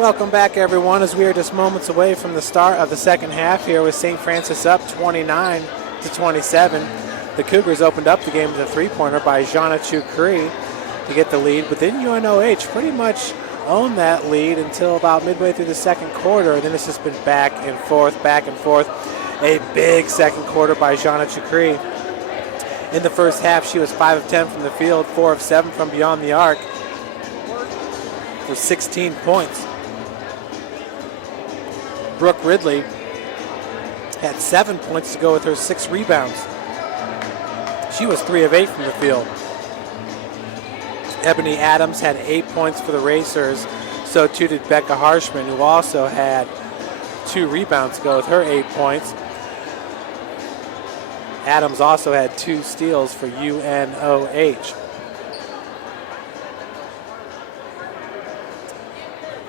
Welcome back, everyone, as we are just moments away from the start of the second half here with St. Francis up 29-27. The Cougars opened up the game with a three-pointer by Jana Chukri to get the lead, but then UNOH pretty much owned that lead until about midway through the second quarter, and then it's just been back and forth, back and forth. A big second quarter by Jana Chukri. In the first half, she was 5 of 10 from the field, 4 of 7 from beyond the arc for 16 points. Brooke Ridley had 7 points to go with her 6 rebounds. She was 3 of 8 from the field. Ebony Adams had 8 points for the Racers. So too did Becca Harshman, who also had 2 rebounds to go with her 8 points. Adams also had 2 steals for UNOH.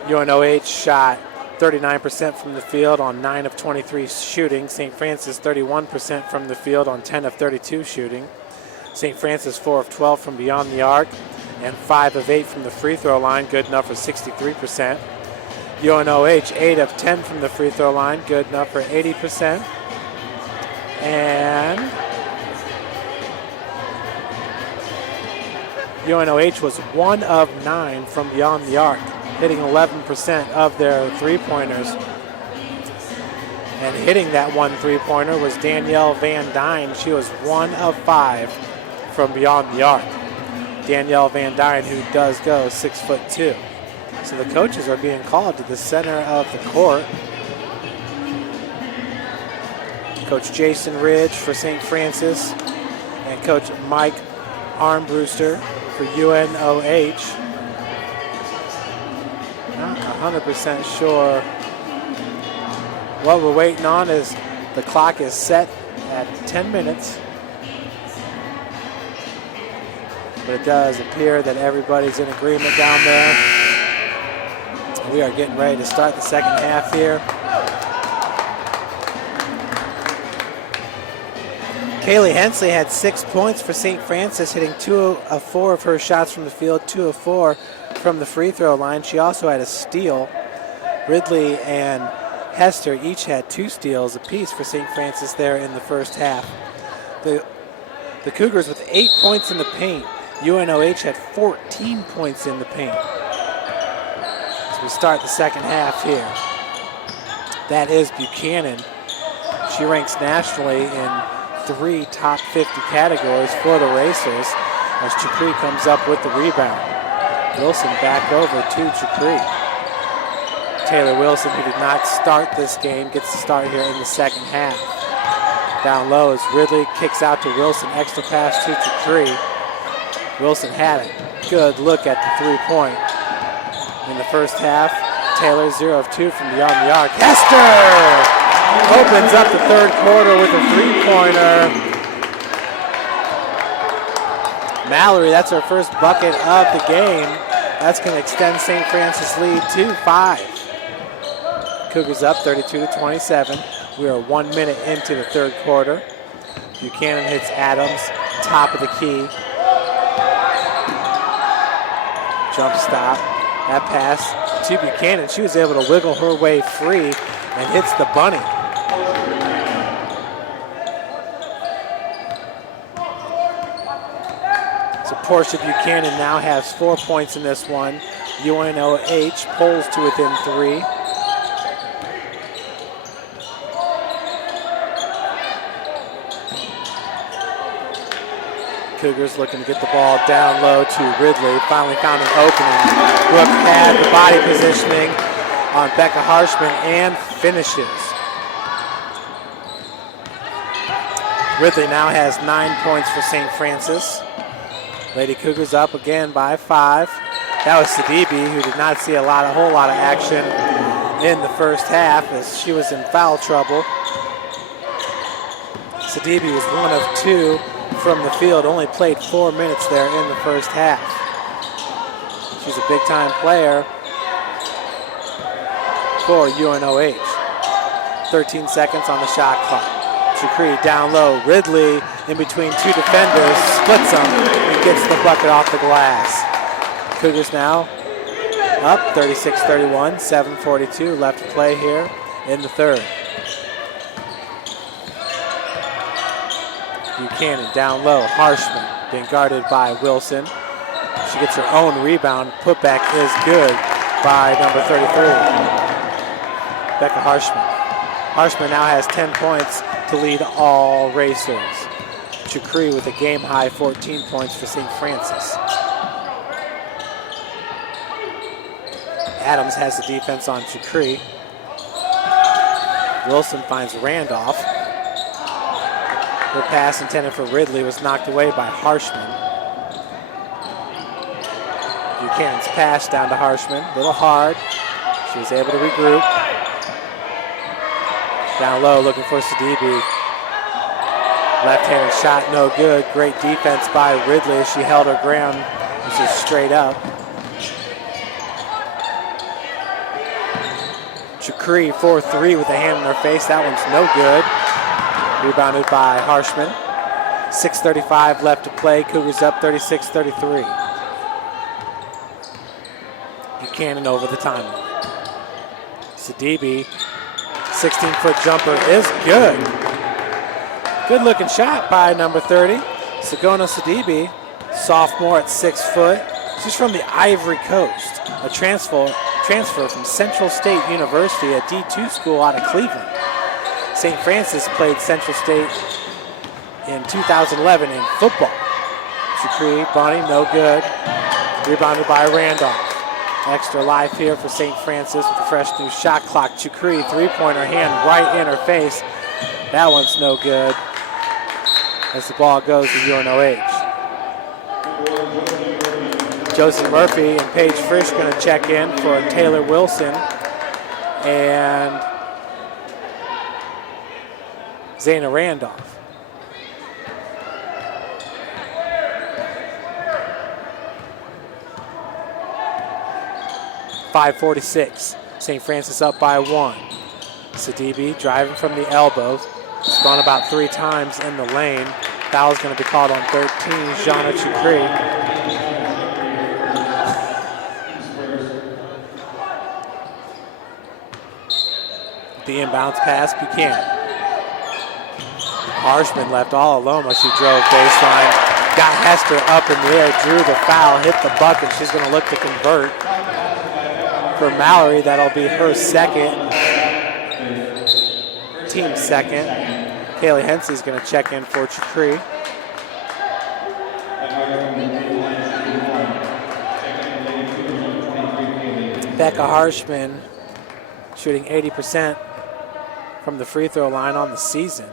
UNOH shot 39% from the field on 9 of 23 shooting. St. Francis 31% from the field on 10 of 32 shooting. St. Francis 4 of 12 from beyond the arc and 5 of 8 from the free throw line, good enough for 63%. UNOH 8 of 10 from the free throw line, good enough for 80%. And UNOH was 1 of 9 from beyond the arc, hitting 11% of their three-pointers. And hitting that one three-pointer was Danielle Van Dyne. She was 1 of 5 from beyond the arc. Danielle Van Dyne, who does go 6'2". So the coaches are being called to the center of the court. Coach Jason Ridge for St. Francis and Coach Mike Armbruster for UNOH. Not 100% sure. What we're waiting on is the clock is set at 10 minutes. But it does appear that everybody's in agreement down there. We are getting ready to start the second half here. Kaylee Hensley had 6 points for St. Francis, hitting 2 of 4 of her shots from the field, 2 of 4 from the free throw line. She also had a steal. Ridley and Hester each had 2 steals apiece for St. Francis there in the first half. The Cougars with 8 points in the paint. UNOH had 14 points in the paint. As we start the second half here. That is Buchanan. She ranks nationally in 3 top 50 categories for the Racers as Chukri comes up with the rebound. Wilson back over to Chukri. Taylor Wilson, who did not start this game, gets to start here in the second half. Down low as Ridley kicks out to Wilson, extra pass to Chukri. Wilson had a good look at the three-point. In the first half, Taylor 0 of 2 from beyond the arc. Hester opens up the third quarter with a three-pointer. Mallory, that's her first bucket of the game. That's going to extend St. Francis' lead to 5. Cougars up 32-27. We are 1 minute into the third quarter. Buchanan hits Adams, top of the key. Jump stop. That pass to Buchanan. She was able to wiggle her way free and hits the bunny. So Portia Buchanan now has 4 points in this one. UNOH pulls to within 3. Cougars looking to get the ball down low to Ridley. Finally found an opening. Brooke had the body positioning on Becca Harshman and finishes. Ridley now has 9 points for St. Francis. Lady Cougars up again by 5. That was Sidibe, who did not see a whole lot of action in the first half as she was in foul trouble. Sidibe was 1 of 2 from the field, only played 4 minutes there in the first half. She's a big-time player for UNOH. 13 seconds on the shot clock. Chukri down low. Ridley in between 2 defenders, splits them and gets the bucket off the glass. Cougars now Up 36-31, 7:42 left to play here in the third. Buchanan down low, Harshman being guarded by Wilson. She gets her own rebound. Putback is good by number 33, Becca Harshman. Harshman now has 10 points to lead all racers. Chukri with a game-high 14 points for St. Francis. Adams has the defense on Chukri. Wilson finds Randolph. Her pass intended for Ridley was knocked away by Harshman. Buchanan's pass down to Harshman, a little hard. She was able to regroup. Down low looking for Sidibe. Left-handed shot, no good. Great defense by Ridley. She held her ground. This is straight up. Chukri 4-3 with a hand in her face. That one's no good. Rebounded by Harshman. 6:35 left to play. Cougars up 36-33. Buchanan over the timeline. Sidibe, 16-foot jumper is good. Good looking shot by number 30. Sagona Sidibe, sophomore at 6 foot. She's from the Ivory Coast, a transfer from Central State University, a D2 school out of Cleveland. St. Francis played Central State in 2011 in football. Chukri, Bonnie, no good. Rebounded by Randolph. Extra life here for St. Francis with the fresh new shot clock. Chukri, three-pointer, hand right in her face. That one's no good as the ball goes to UNOH. Josie Murphy and Paige Frisch going to check in for Taylor Wilson and Zayna Randolph. .546. St. Francis up by 1. Sidibe driving from the elbow. Spun about 3 times in the lane. Foul's going to be called on 13, Jana Chukri. The inbounds pass, Buchanan. Harshman left all alone as she drove baseline. Got Hester up in the air, drew the foul, hit the bucket. She's going to look to convert. For Mallory, that'll be her second, team second. Kaylee Hensey's going to check in for Chukri. Becca Harshman shooting 80% from the free throw line on the season.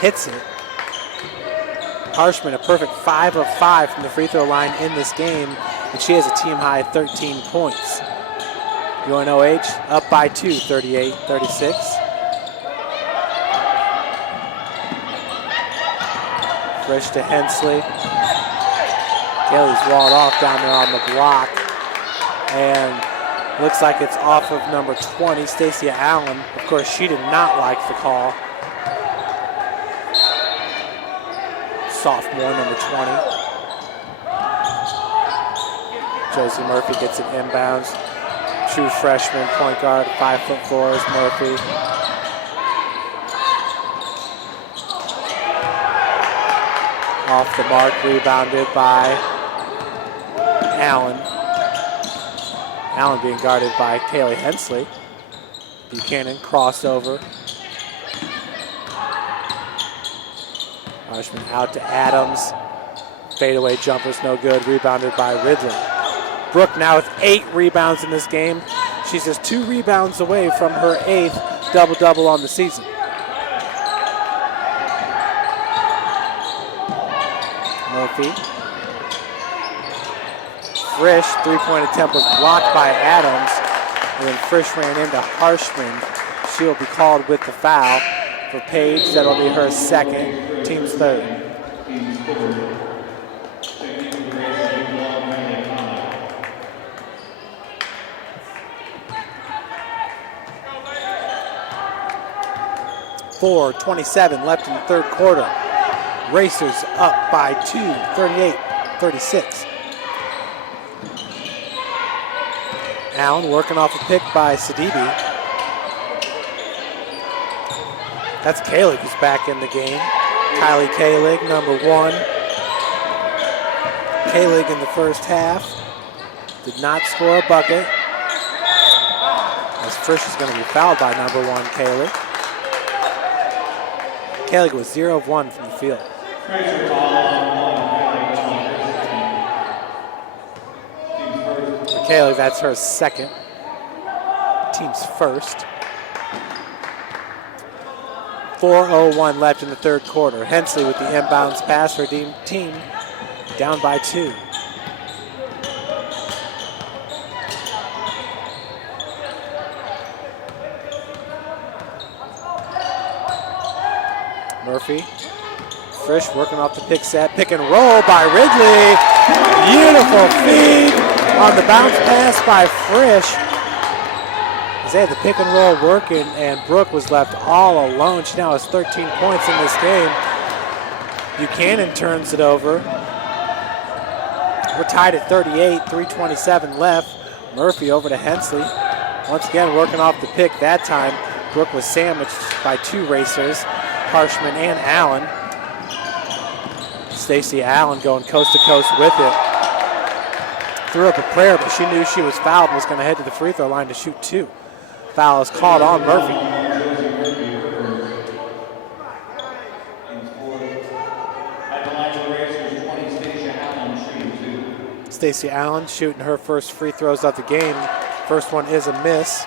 Hits it. Harshman a perfect 5 of 5 from the free throw line in this game, and she has a team high 13 points. UNOH up by 2, 38-36. Frisch to Hensley. Kelly's walled off down there on the block, and looks like it's off of number 20, Stacia Allen. Of course, she did not like the call. Sophomore, number 20. Josie Murphy gets it inbounds. True freshman point guard, 5'4" is Murphy. Off the mark, rebounded by Allen. Allen being guarded by Kaylee Hensley. Buchanan crossover. Harshman out to Adams. Fadeaway jumper's no good. Rebounded by Ridley. Brooke now with 8 rebounds in this game. She's just 2 rebounds away from her 8th double-double on the season. Murphy. Frisch, 3-point attempt was blocked by Adams. And then Frisch ran into Harshman. She'll be called with the foul. For Paige, that'll be her second, team's third. .4:27 left in the third quarter. Racers up by 2, 38 36. Allen working off a pick by Sidibe. That's Kalig who's back in the game. Kylie Kalig, number 1. Kalig in the first half did not score a bucket. As Frisch is going to be fouled by number 1, Kalig. Kalig was 0 of 1 from the field. For Kalig, that's her second. Team's first. 4:01 left in the third quarter. Hensley with the inbounds pass for team down by 2. Murphy. Frisch working off the pick set. Pick and roll by Ridley. Beautiful feed on the bounce pass by Frisch. They had the pick and roll working, and Brooke was left all alone. She now has 13 points in this game. Buchanan turns it over. We're tied at 38, 3:27 left. Murphy over to Hensley. Once again, working off the pick that time. Brooke was sandwiched by 2 racers, Harshman and Allen. Stacey Allen going coast to coast with it. Threw up a prayer, but she knew she was fouled and was going to head to the free throw line to shoot 2. Foul is called on Murphy. Stacey Allen shooting her first free throws of the game. First one is a miss.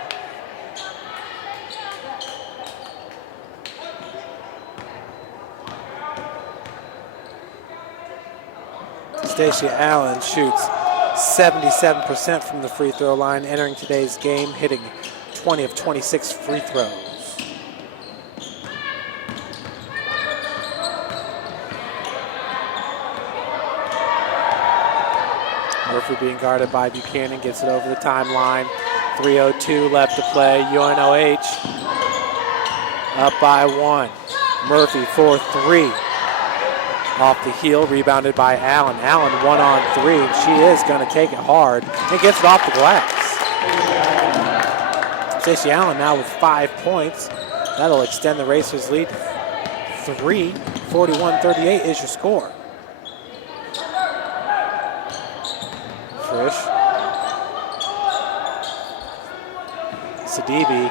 Stacey Allen shoots 77% from the free throw line entering today's game, hitting 20 of 26 free throws. Murphy being guarded by Buchanan, gets it over the timeline. 3:02 left to play. UNOH up by 1. Murphy for 3. Off the heel, rebounded by Allen. Allen 1-on-3. She is going to take it hard and gets it off the glass. Stacey Allen now with 5 points. That'll extend the Racers' lead to 3. 41-38 is your score. Frisch. Sidibe.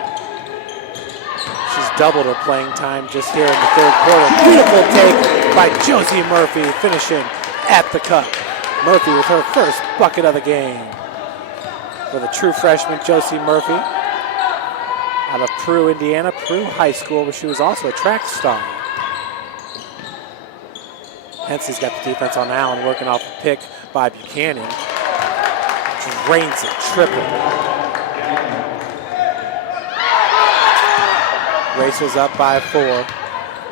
She's doubled her playing time just here in the third quarter. Beautiful take by Josie Murphy, finishing at the cup. Murphy with her first bucket of the game. For the true freshman, Josie Murphy, out of Peru, Indiana, Peru High School, where she was also a track star. Hensley's got the defense on Allen, working off a pick by Buchanan. Drains it, triple. Racers up by 4.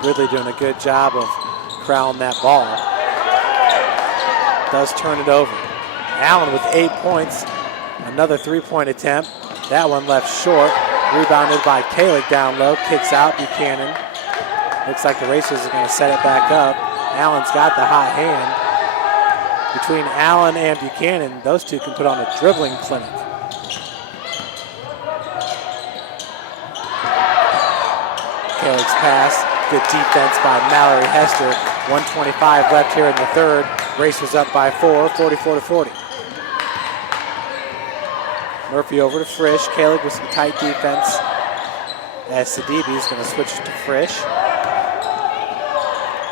Ridley doing a good job of corralling that ball. Does turn it over. Allen with 8 points. Another 3-point attempt. That one left short. Rebounded by Kalig down low. Kicks out Buchanan. Looks like the Racers are going to set it back up. Allen's got the hot hand. Between Allen and Buchanan, those two can put on a dribbling clinic. Kalig's pass. Good defense by Mallory Hester. 1:25 left here in the third. Racers up by 4, 44-40. Murphy over to Frisch. Kalig with some tight defense. As Sidibe is going to switch to Frisch.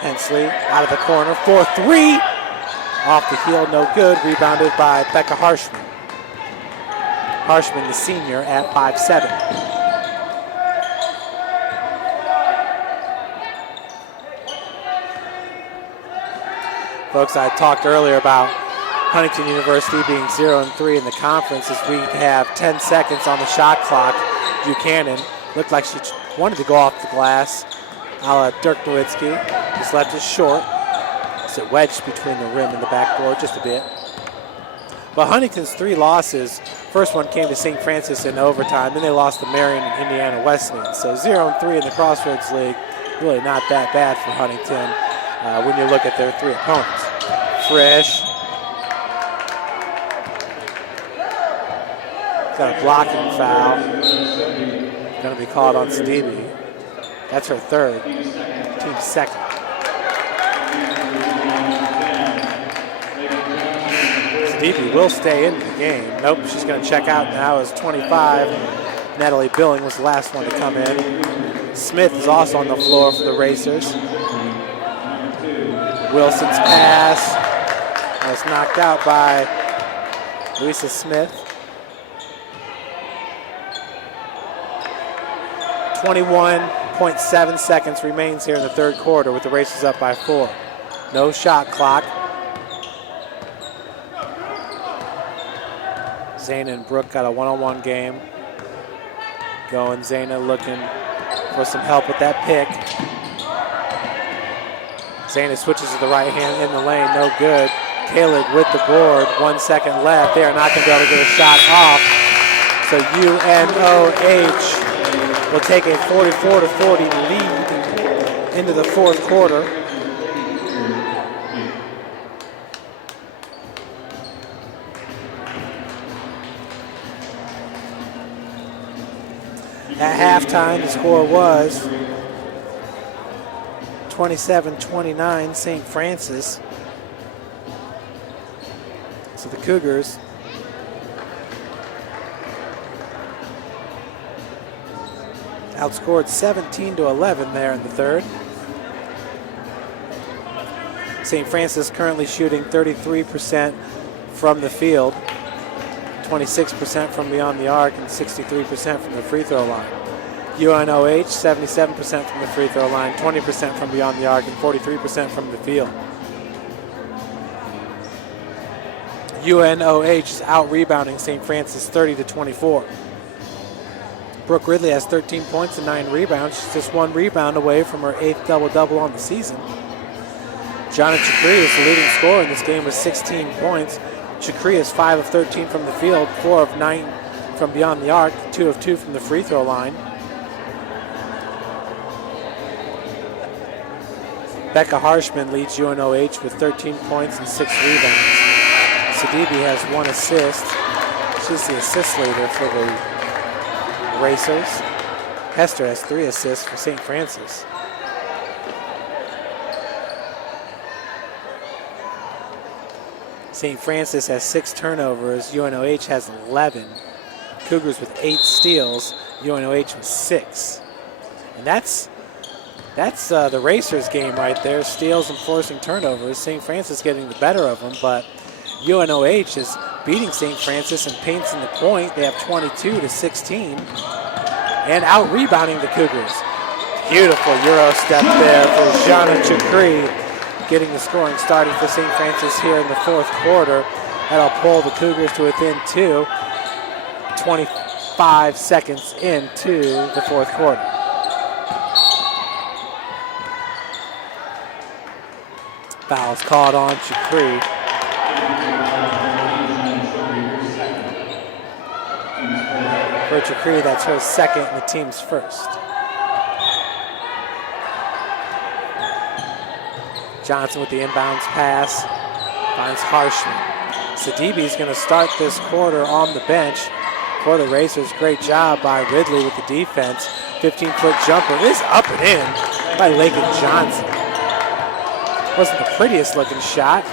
Hensley out of the corner for 3. Off the heel, no good. Rebounded by Becca Harshman. Harshman, the senior, at 5'7". Folks, I talked earlier about Huntington University being 0-3 in the conference as we have 10 seconds on the shot clock. Buchanan looked like she wanted to go off the glass, a la Dirk Nowitzki. Just left it short. It's a wedge between the rim and the backboard just a bit. But Huntington's 3 losses, first one came to St. Francis in overtime, then they lost to Marian and Indiana Wesleyan. So 0-3 in the Crossroads League, really not that bad for Huntington when you look at their 3 opponents. Frisch Got a blocking foul. Going to be called on Sidibe. That's her third. Team's second. Sidibe will stay in the game. Nope, she's going to check out now as 25. Natalie Billing was the last one to come in. Smith is also on the floor for the Racers. Wilson's pass was knocked out by Louisa Smith. 21.7 seconds remains here in the third quarter with the Racers up by 4. No shot clock. Zayna and Brooke got a one-on-one game going. Zayna looking for some help with that pick. Zayna switches to the right hand in the lane, no good. Kalig with the board, 1 second left. They are not going to be able to get a shot off. So UNOH will take a 44-40 lead into the fourth quarter. At halftime, the score was 27-29, St. Francis. So the Cougars outscored 17-11 there in the third. St. Francis currently shooting 33% from the field, 26% from beyond the arc, and 63% from the free throw line. UNOH, 77% from the free throw line, 20% from beyond the arc, and 43% from the field. UNOH is out-rebounding St. Francis 30-24. Brooke Ridley has 13 points and 9 rebounds. She's just 1 rebound away from her 8th double-double on the season. Jonna Chakri is the leading scorer in this game with 16 points. Chakri is 5 of 13 from the field, 4 of 9 from beyond the arc, 2 of 2 from the free throw line. Becca Harshman leads UNOH with 13 points and 6 rebounds. Sidibe has 1 assist. She's the assist leader for the Racers. Hester has 3 assists for St. Francis. St. Francis has 6 turnovers. UNOH has 11. Cougars with 8 steals. UNOH with 6. And that's the Racers game right there. Steals and forcing turnovers. St. Francis getting the better of them, but UNOH is beating St. Francis in paints in the point. They have 22-16 and out-rebounding the Cougars. Beautiful Euro step there for Jonna Chakri, getting the scoring started for St. Francis here in the fourth quarter. That'll pull the Cougars to within 2, 25 seconds into the fourth quarter. Foul's called on Chakri. For Chakri, that's her second and the team's first. Johnson with the inbounds pass, finds Harshman. Sidibe is going to start this quarter on the bench for the Racers. Great job by Ridley with the defense. 15-foot jumper is up and in by Lakin Johnson. Wasn't the prettiest looking shot.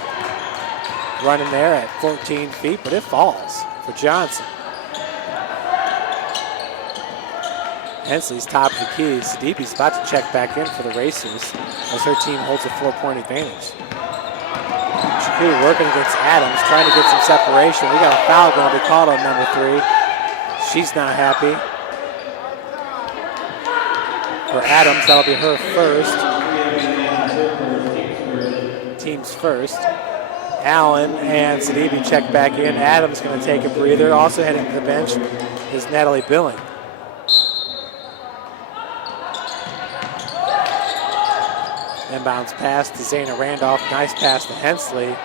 Running there at 14 feet, but it falls for Johnson. Hensley's top of the key. Sidibe's about to check back in for the Racers as her team holds a 4-point advantage. Chakri working against Adams, trying to get some separation. We got a foul going to be called on number 3. She's not happy. For Adams, that'll be her first. Team's first. Allen and Sidibe check back in. Adams going to take a breather. Also heading to the bench is Natalie Billing. Inbounds pass to Zayna Randolph. Nice pass to Hensley.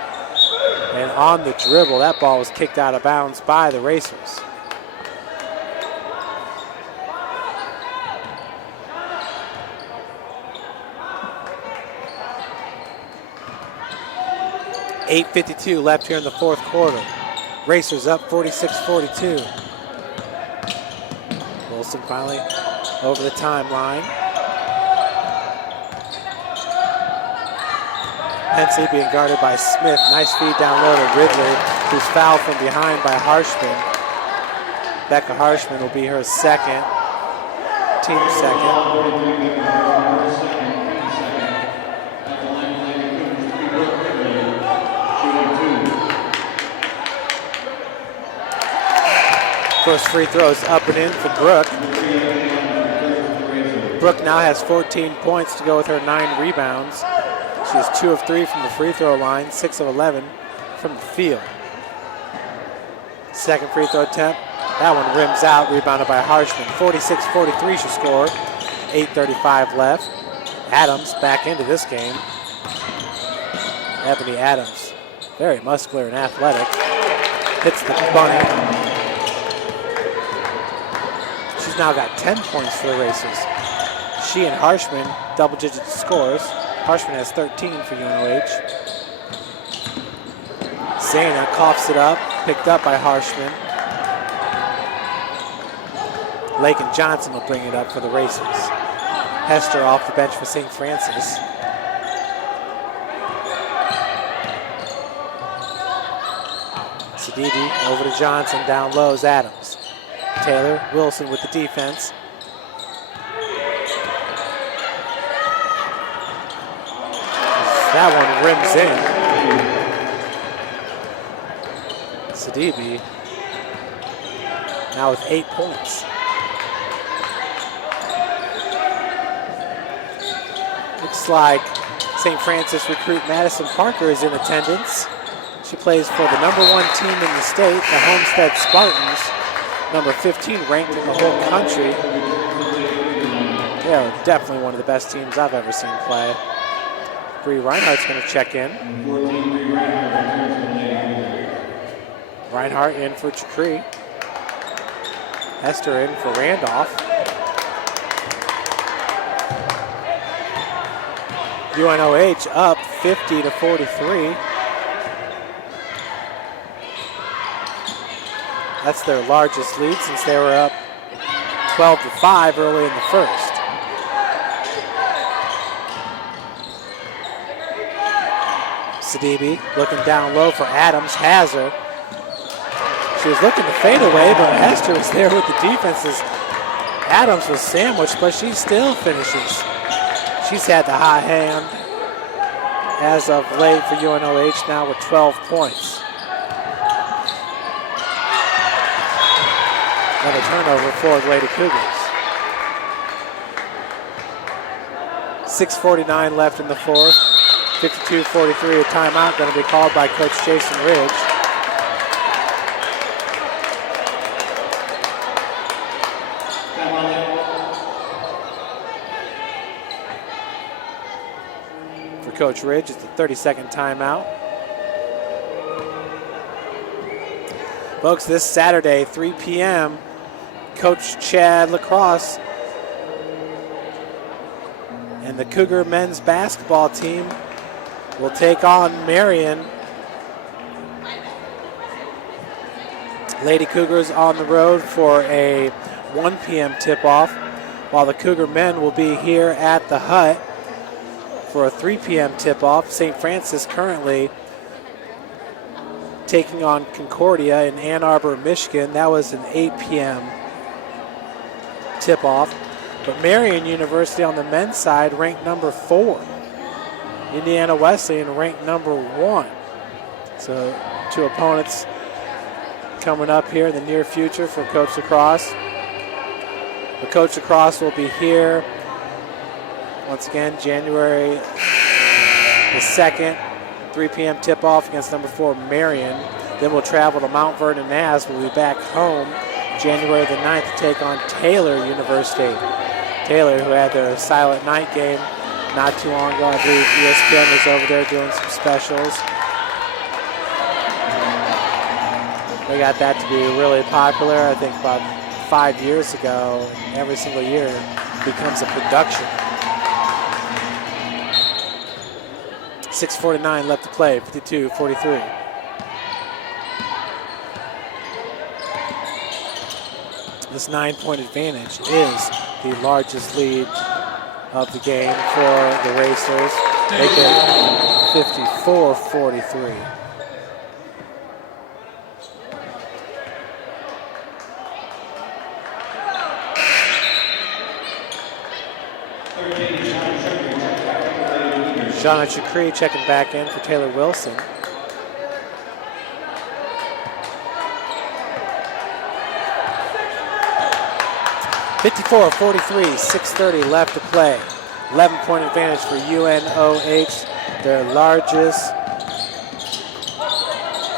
And on the dribble, that ball was kicked out of bounds by the Racers. .8:52 left here in the fourth quarter. Racers up 46-42. Wilson finally over the timeline. Hensley being guarded by Smith. Nice feed down low to Ridley, who's fouled from behind by Harshman. Becca Harshman will be her second, team second. First free throw is up and in for Brooke. Brooke now has 14 points to go with her 9 rebounds. She has 2 of 3 from the free throw line, 6 of 11 from the field. Second free throw attempt. That one rims out, rebounded by Harshman. 46-43 she scored. 8:35 left. Adams back into this game. Ebony Adams, very muscular and athletic. Hits the bunny. She's now got 10 points for the Racers. She and Harshman, double-digit scores. Harshman has 13 for UNOH. Zana coughs it up, picked up by Harshman. Lakin Johnson will bring it up for the Racers. Hester off the bench for St. Francis. Sididi over to Johnson, down low is Adams. Taylor, Wilson with the defense. That one rims in. Sidibe now with 8 points. Looks like St. Francis recruit Madison Parker is in attendance. She plays for the #1 team in the state, the Homestead Spartans, number 15 ranked in the whole country. They are definitely one of the best teams I've ever seen play. Bree Reinhardt's going to check in. Reinhardt in for Chakri. Hester in for Randolph. UNOH up 50-43. That's their largest lead since they were up 12-5 early in the first. Sidibe looking down low for Adams, has her. She was looking to fade away, but Hester was there with the defenses. Adams was sandwiched, but she still finishes. She's had the high hand as of late for UNOH, now with 12 points. Another turnover for the Lady Cougars. 6:49 left in the fourth. 52-43, a timeout going to be called by Coach Jason Ridge. For Coach Ridge, it's the 32nd timeout. Folks, this Saturday, 3 p.m., Coach Chad Lacrosse and the Cougar men's basketball team will take on Marian. Lady Cougars on the road for a 1 p.m. tip-off, while the Cougar men will be here at the Hut for a 3 p.m. tip-off. St. Francis currently taking on Concordia in Ann Arbor, Michigan. That was an 8 p.m. tip-off. But Marian University on the men's side ranked number 4. Indiana Wesleyan ranked number 1. So 2 opponents coming up here in the near future for Coach Lacrosse. But Coach Lacrosse will be here once again January the 2nd, 3 p.m. tip-off against number 4 Marian. Then we'll travel to Mount Vernon Naz. We'll be back home January the 9th to take on Taylor University. Taylor, who had their silent night game not too long ago. I believe ESPN was over there doing some specials. They got that to be really popular, I think about 5 years ago. Every single year it becomes a production. 6:49 left to play, 52-43. This 9-point advantage is the largest lead of the game for the Racers. Make it 54-43. Shauna Chakri checking back in for Taylor Wilson. (54-43), 6:30 left to play. 11-point advantage for UNOH, their largest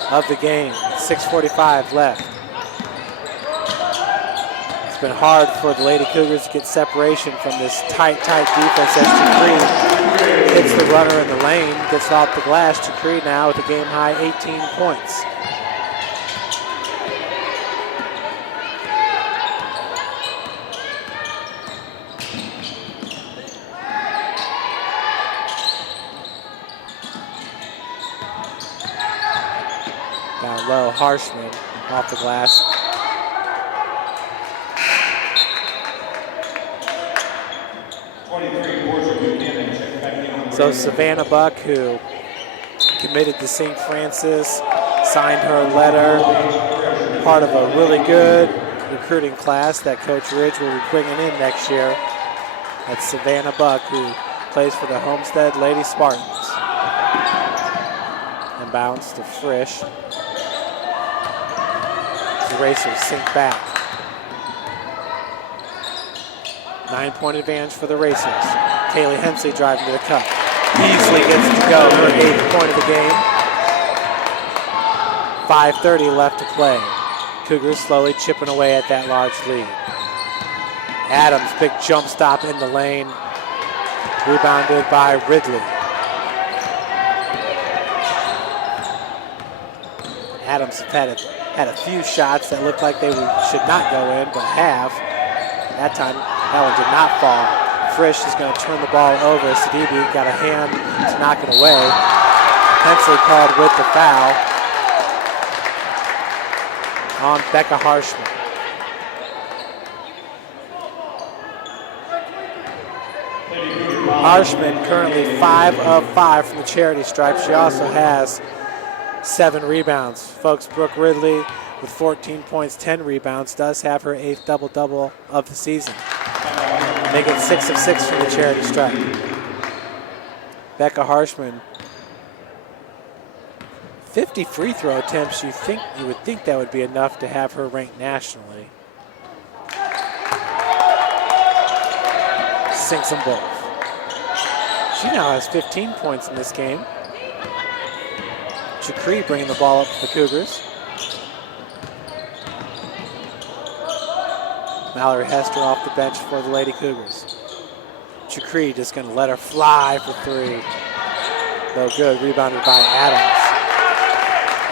of the game. 6:45 left. It's been hard for the Lady Cougars to get separation from this tight defense as Chakri hits the runner in the lane, gets off the glass. Chakri now with a game-high 18 points. Down low, Harshman off the glass. So Savannah Buck, who committed to St. Francis, signed her letter, part of a really good recruiting class that Coach Ridge will be bringing in next year. That's Savannah Buck, who plays for the Homestead Lady Spartans. And bounce to Frisch. The Racers sink back. 9-point advantage for the Racers. Kaylee Hensley driving to the cup. Easily gets to go, her 8th point of the game. 5:30 left to play. Cougars slowly chipping away at that large lead. Adams, big jump stop in the lane. Rebounded by Ridley. Adams had a few shots that looked like they should not go in, but have. That time, that one did not fall. Frisch is going to turn the ball over. Sidibe got a hand to knock it away. Hensley called with the foul on Becca Harshman. Harshman currently 5 of 5 from the charity stripe. She also has 7 rebounds. Folks, Brooke Ridley with 14 points, 10 rebounds, does have her 8th double-double of the season. Make it 6 of 6 from the charity stripe. Becca Harshman, 50 free throw attempts. You would think that would be enough to have her ranked nationally. Sinks them both. She now has 15 points in this game. Chakri bringing the ball up for the Cougars. Mallory Hester off the bench for the Lady Cougars. Chakri just going to let her fly for 3. No good, rebounded by Adams.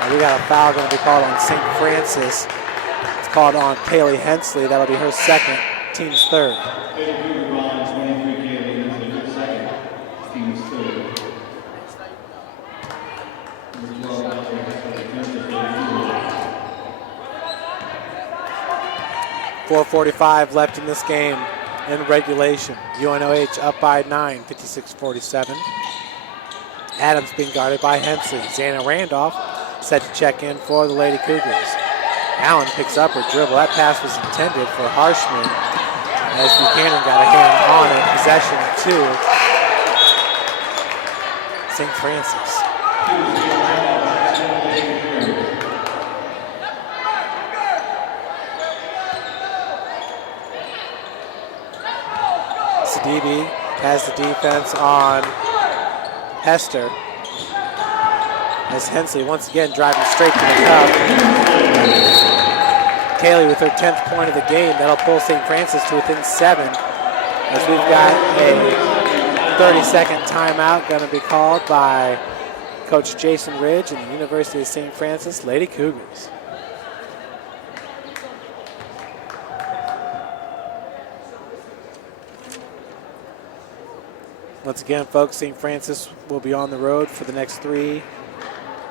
Now we got a foul going to be called on St. Francis. It's called on Kaylee Hensley. That'll be her 2nd, team's 3rd. 4:45 left in this game in regulation. UNOH up by 9, 56-47. Adams being guarded by Hensley. Xana Randolph set to check in for the Lady Cougars. Allen picks up her dribble. That pass was intended for Harshman, as Buchanan got a hand on it. Possession to St. Francis. Sidibe has the defense on Hester, as Hensley once again driving straight to the cup. Kaylee with her 10th point of the game. That'll pull St. Francis to within 7, as we've got a 30-second timeout going to be called by Coach Jason Ridge and the University of St. Francis Lady Cougars. Once again, folks, St. Francis will be on the road for the next 3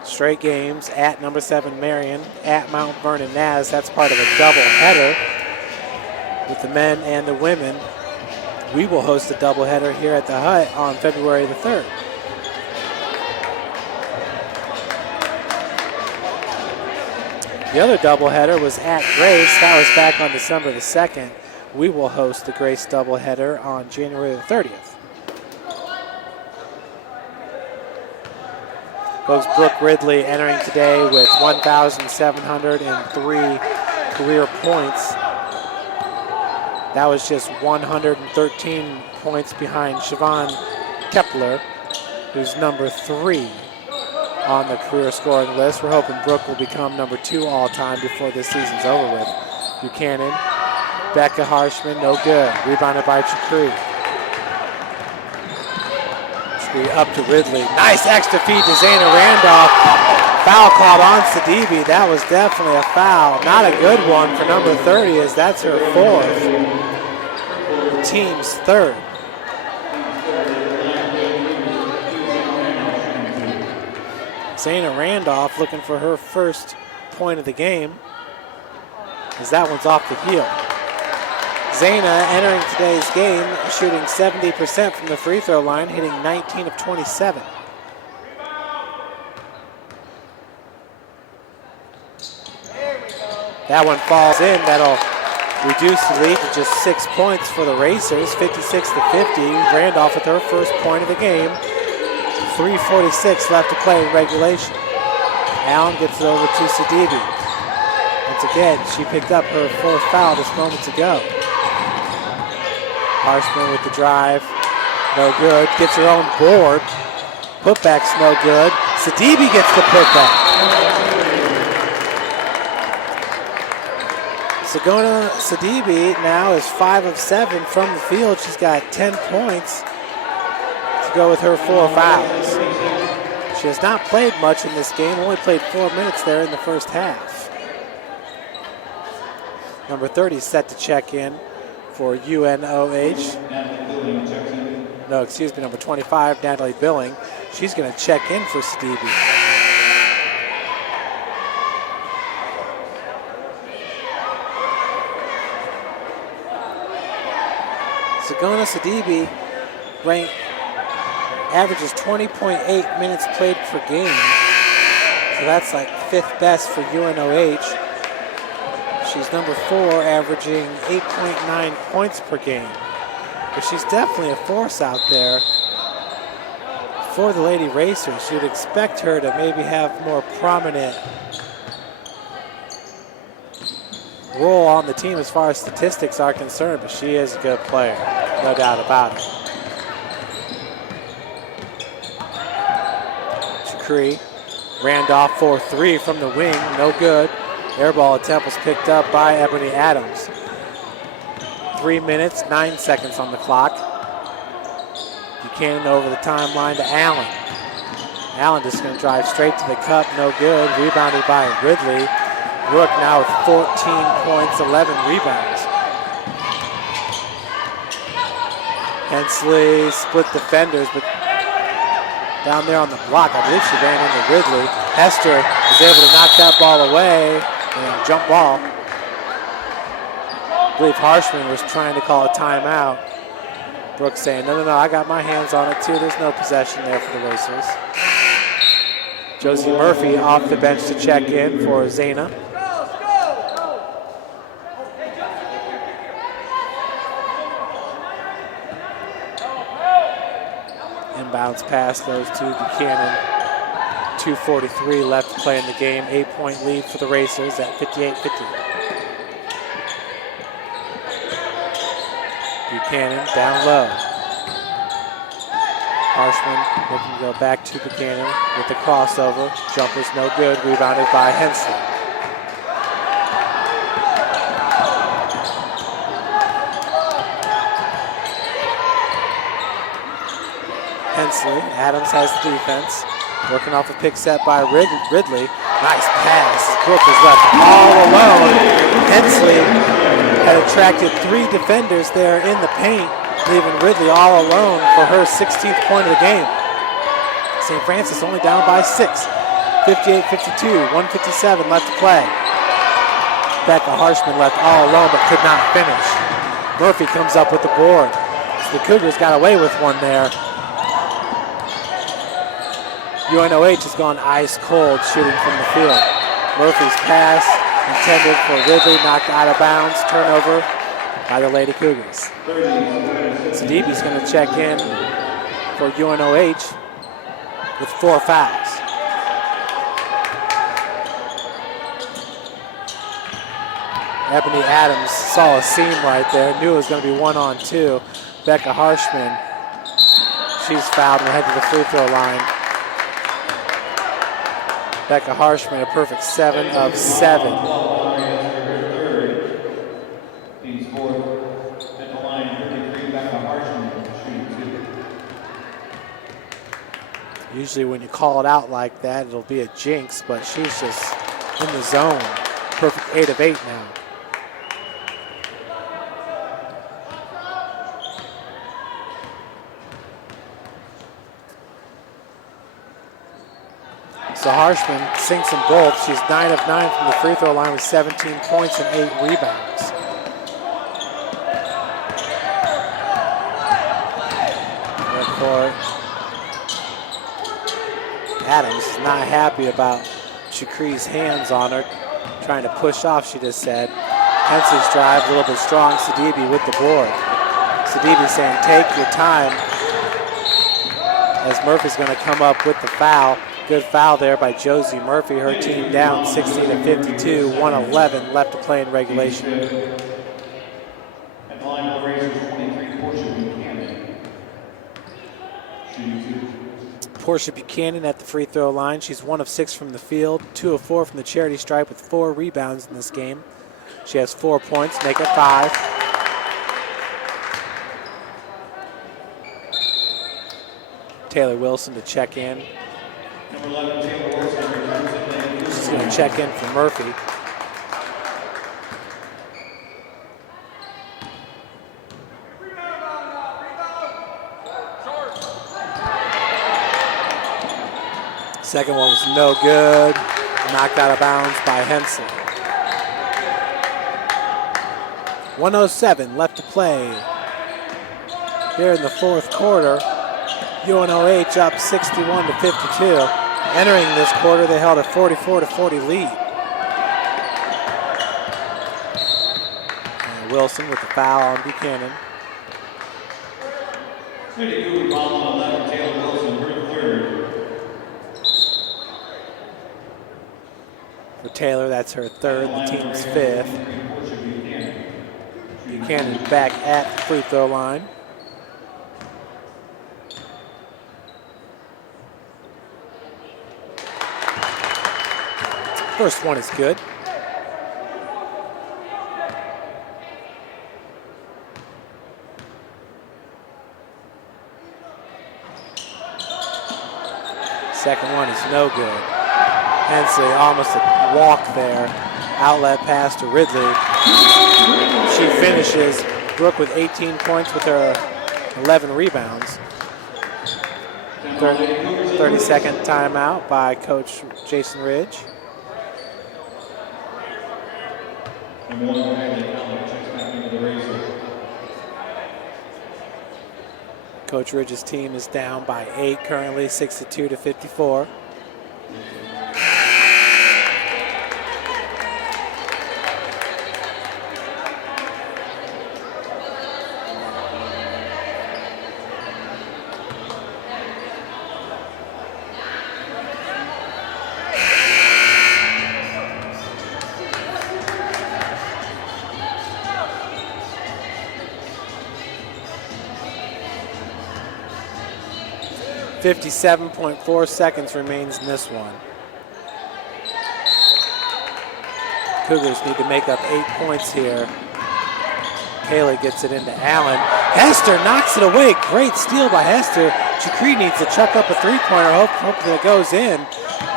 straight games at number 7 Marian, at Mount Vernon Naz. That's part of a double header. with the men and the women. We will host a doubleheader here at the Hut on February the 3rd. The other doubleheader was at Grace. That was back on December the 2nd. We will host the Grace doubleheader on January the 30th. Folks, Brooke Ridley entering today with 1,703 career points. That was just 113 points behind Siobhan Kepler, who's number 3 on the career scoring list. We're hoping Brooke will become number 2 all-time before this season's over with. Buchanan, Becca Harshman, no good. Rebounded by Chakri. Chakri up to Ridley. Nice extra feed to Zayna Randolph. Foul called on Sidibe. That was definitely a foul. Not a good one for number 30, as that's her 4th. The team's 3rd. Zayna Randolph looking for her first point of the game, as that one's off the heel. Zayna entering today's game shooting 70% from the free throw line, hitting 19 of 27. That one falls in. That'll reduce the lead to just 6 points for the Racers, 56-50. Randolph with her first point of the game. 3:46 left to play in regulation. Allen gets it over to Sidibe. Once again, she picked up her 4th foul just moments ago. Harshman with the drive, no good. Gets her own board. Putback's no good. Sidibe gets the putback. Sagona Sidibe now is 5 of 7 from the field. She's got 10 points to go with her 4 fouls. She has not played much in this game, only played 4 minutes there in the first half. Number 30 set to check in for UNOH. No, excuse me, number 25, Natalie Billing. She's going to check in for Sidibe. Sagona Sidibe averages 20.8 minutes played per game. So that's like 5th best for UNOH. She's number 4, averaging 8.9 points per game. But she's definitely a force out there for the Lady Racers. You'd expect her to maybe have more prominent role on the team as far as statistics are concerned, but she is a good player, no doubt about it. Chakri, Randolph 4-3 from the wing, no good. Air ball attempt was picked up by Ebony Adams. 3 minutes, 9 seconds on the clock. Buchanan over the timeline to Allen. Allen just going to drive straight to the cup, no good. Rebounded by Ridley. Brooke now with 14 points, 11 rebounds. Hensley split defenders, but down there on the block, I believe she ran into Ridley. Hester was able to knock that ball away, and jump ball. I believe Harshman was trying to call a timeout. Brooke saying, no, I got my hands on it too. There's no possession there for the Racers. Josie Murphy off the bench to check in for Zayna. Inbounds pass goes to Buchanan. 2:43 left to play in the game. 8-point lead for the Racers at 58-50. Buchanan down low. Harshman looking to go back to Buchanan with the crossover. Jumper's no good. Rebounded by Hensley. Hensley, Adams has the defense. Working off a pick set by Ridley. Nice pass. Brooke is left all alone. Hensley had attracted 3 defenders there in the paint, leaving Ridley all alone for her 16th point of the game. St. Francis only down by 6. 58-52, 1:57 left to play. Becca Harshman left all alone but could not finish. Murphy comes up with the board. So the Cougars got away with one there. UNOH has gone ice cold shooting from the field. Murphy's pass intended for Ridley, knocked out of bounds. Turnover by the Lady Cougars. Sidibe's going to check in for UNOH with 4 fouls. Ebony Adams saw a seam right there, knew it was going to be 1-on-2. Becca Harshman, she's fouled and will head to the free throw line. Becca Harshman, a perfect 7 of 7. Usually when you call it out like that, it'll be a jinx, but she's just in the zone. Perfect 8 of 8 now. So Harshman sinks them both. She's 9 of 9 from the free throw line with 17 points and 8 rebounds. Court. Adams is not happy about Shakree's hands on her, trying to push off, she just said. Hensley's drive, a little bit strong. Sidibe with the board. Sidibe saying, take your time, as Murphy's going to come up with the foul. Good foul there by Josie Murphy. Her team down 16 to 52, 1:11 left to play in regulation. At the line of the Razors, 23, Portia Buchanan. Portia Buchanan at the free throw line. She's 1 of 6 from the field, 2 of 4 from the charity stripe with 4 rebounds in this game. She has 4 points, make it 5. Taylor Wilson to check in. Number 11, Taylor Wilson. She's going to check in for Murphy. Second one was no good. Knocked out of bounds by Henson. 1:07 left to play here in the fourth quarter. UNOH up 61 to 52. Entering this quarter, they held a 44 to 40 lead. And Wilson with the foul on Buchanan. Taylor Wilson, her third. For Taylor, that's her third, the team's 5th. Buchanan back at the free throw line. First one is good. Second one is no good. Hensley almost a walk there. Outlet pass to Ridley. She finishes. Brooke with 18 points with her 11 rebounds. 30-second timeout by Coach Jason Ridge. Coach Ridge's team is down by 8 currently, 62 to 54. .4 seconds remains in this one. Cougars need to make up 8 points here. Haley gets it into Allen. Hester knocks it away. Great steal by Hester. Chakree needs to chuck up a three-pointer. Hope that it goes in.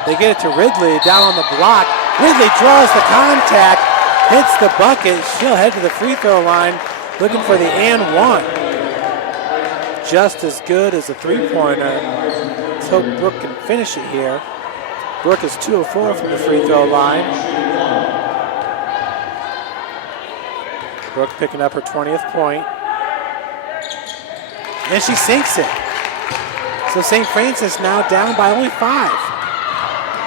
They get it to Ridley down on the block. Ridley draws the contact, hits the bucket. She'll head to the free throw line looking for the and one. Just as good as a three-pointer. Let's hope Brooke can finish it here. Brooke is 2 of 4 from the free throw line. Brooke picking up her 20th point. And she sinks it. So St. Francis now down by only 5.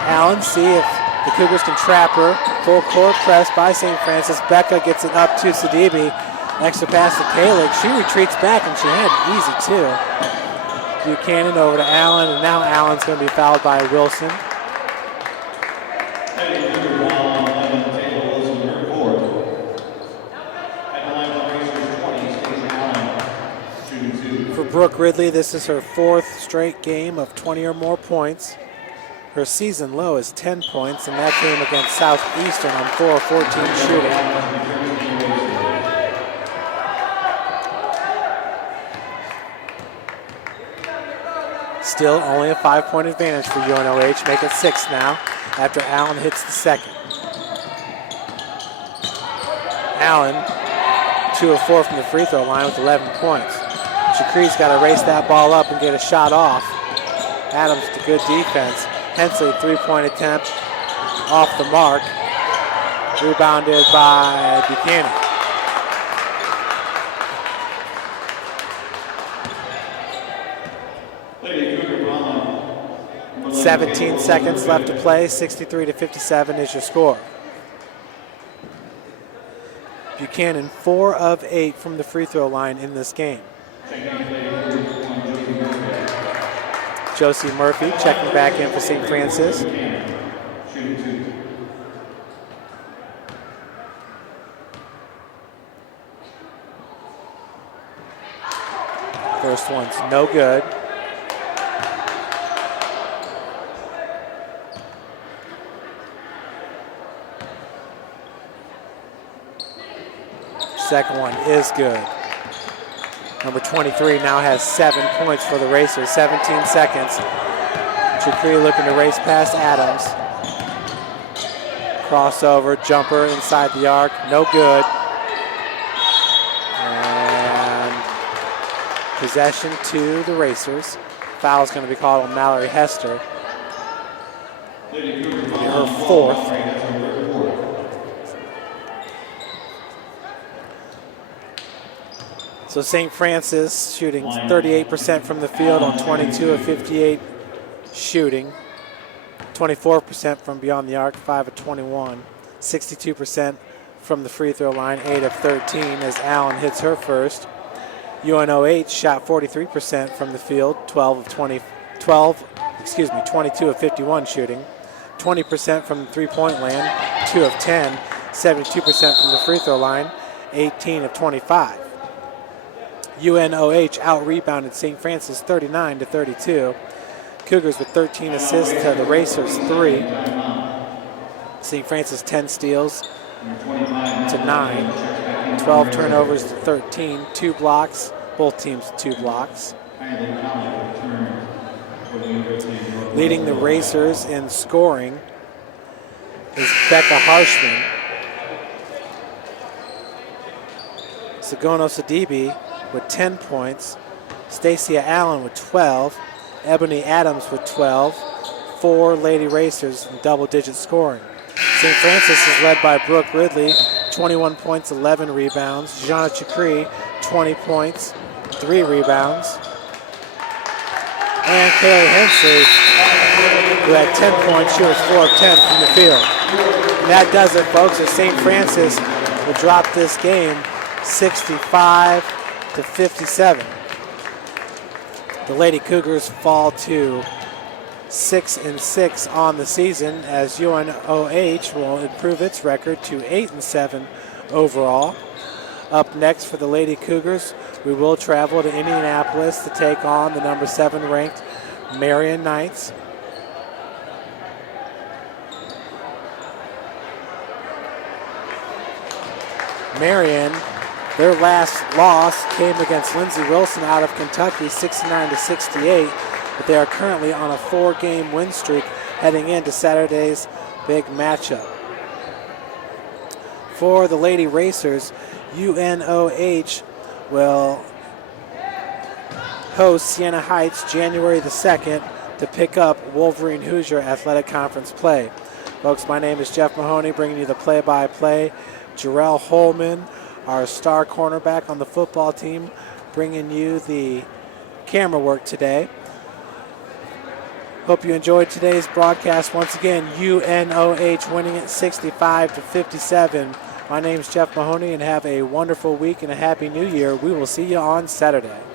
Allen, see if the Cougars can trap her. Full court press by St. Francis. Becca gets it up to Sidibe. Extra pass to Kalick. She retreats back, and she had it easy, too. Buchanan over to Allen, and now Allen's going to be fouled by Wilson. For Brooke Ridley, this is her 4th straight game of 20 or more points. Her season low is 10 points, and that came against Southeastern on 4 of 14 shooting. Still only a 5-point advantage for UNOH. Make it 6 now after Allen hits the second. Allen, 2 of 4 from the free throw line with 11 points. Chakri's got to race that ball up and get a shot off. Adams to good defense. Hensley, 3-point attempt off the mark. Rebounded by Buchanan. Lady 17 seconds left to play. 63-57 is your score. Buchanan, 4 of 8 from the free throw line in this game. Josie Murphy checking back in for St. Francis. First one's no good. Second one is good. Number 23 now has 7 points for the Racers. 17 seconds. Chakri looking to race past Adams. Crossover, jumper inside the arc. No good. And possession to the Racers. Foul's going to be called on Mallory Hester. Her 4th. So St. Francis shooting 38% from the field on 22 of 58 shooting. 24% from beyond the arc, 5 of 21. 62% from the free throw line, 8 of 13 as Allen hits her first. UNOH shot 43% from the field, 22 of 51 shooting. 20% from the three-point land, 2 of 10. 72% from the free throw line, 18 of 25. UNOH out-rebounded St. Francis 39-32. Cougars with 13 assists to the Racers 3. St. Francis 10 steals to 9. 12 turnovers to 13. 2 blocks, both teams 2 blocks. Leading the Racers in scoring is Becca Harshman. Sagono Sidibe with 10 points. Stacia Allen with 12. Ebony Adams with 12. 4 Lady Racers in double-digit scoring. St. Francis is led by Brooke Ridley, 21 points, 11 rebounds. Jana Chakri, 20 points, 3 rebounds. And Kaylee Hensley, who had 10 points, she was 4 of 10 from the field. And that does it, folks, as St. Francis will drop this game 65-57. The Lady Cougars fall to 6-6 on the season as UNOH will improve its record to 8-7 overall. Up next for the Lady Cougars, we will travel to Indianapolis to take on the number 7 ranked Marian Knights. Marian, their last loss came against Lindsey Wilson out of Kentucky, 69-68, but they are currently on a 4-game win streak heading into Saturday's big matchup. For the Lady Racers, UNOH will host Siena Heights January the 2nd to pick up Wolverine Hoosier Athletic Conference play. Folks, my name is Jeff Mahoney, bringing you the play-by-play. Jarrell Holman, our star cornerback on the football team, bringing you the camera work today. Hope you enjoyed today's broadcast. Once again, UNOH winning it 65-57. My name's Jeff Mahoney, and have a wonderful week and a happy new year. We will see you on Saturday.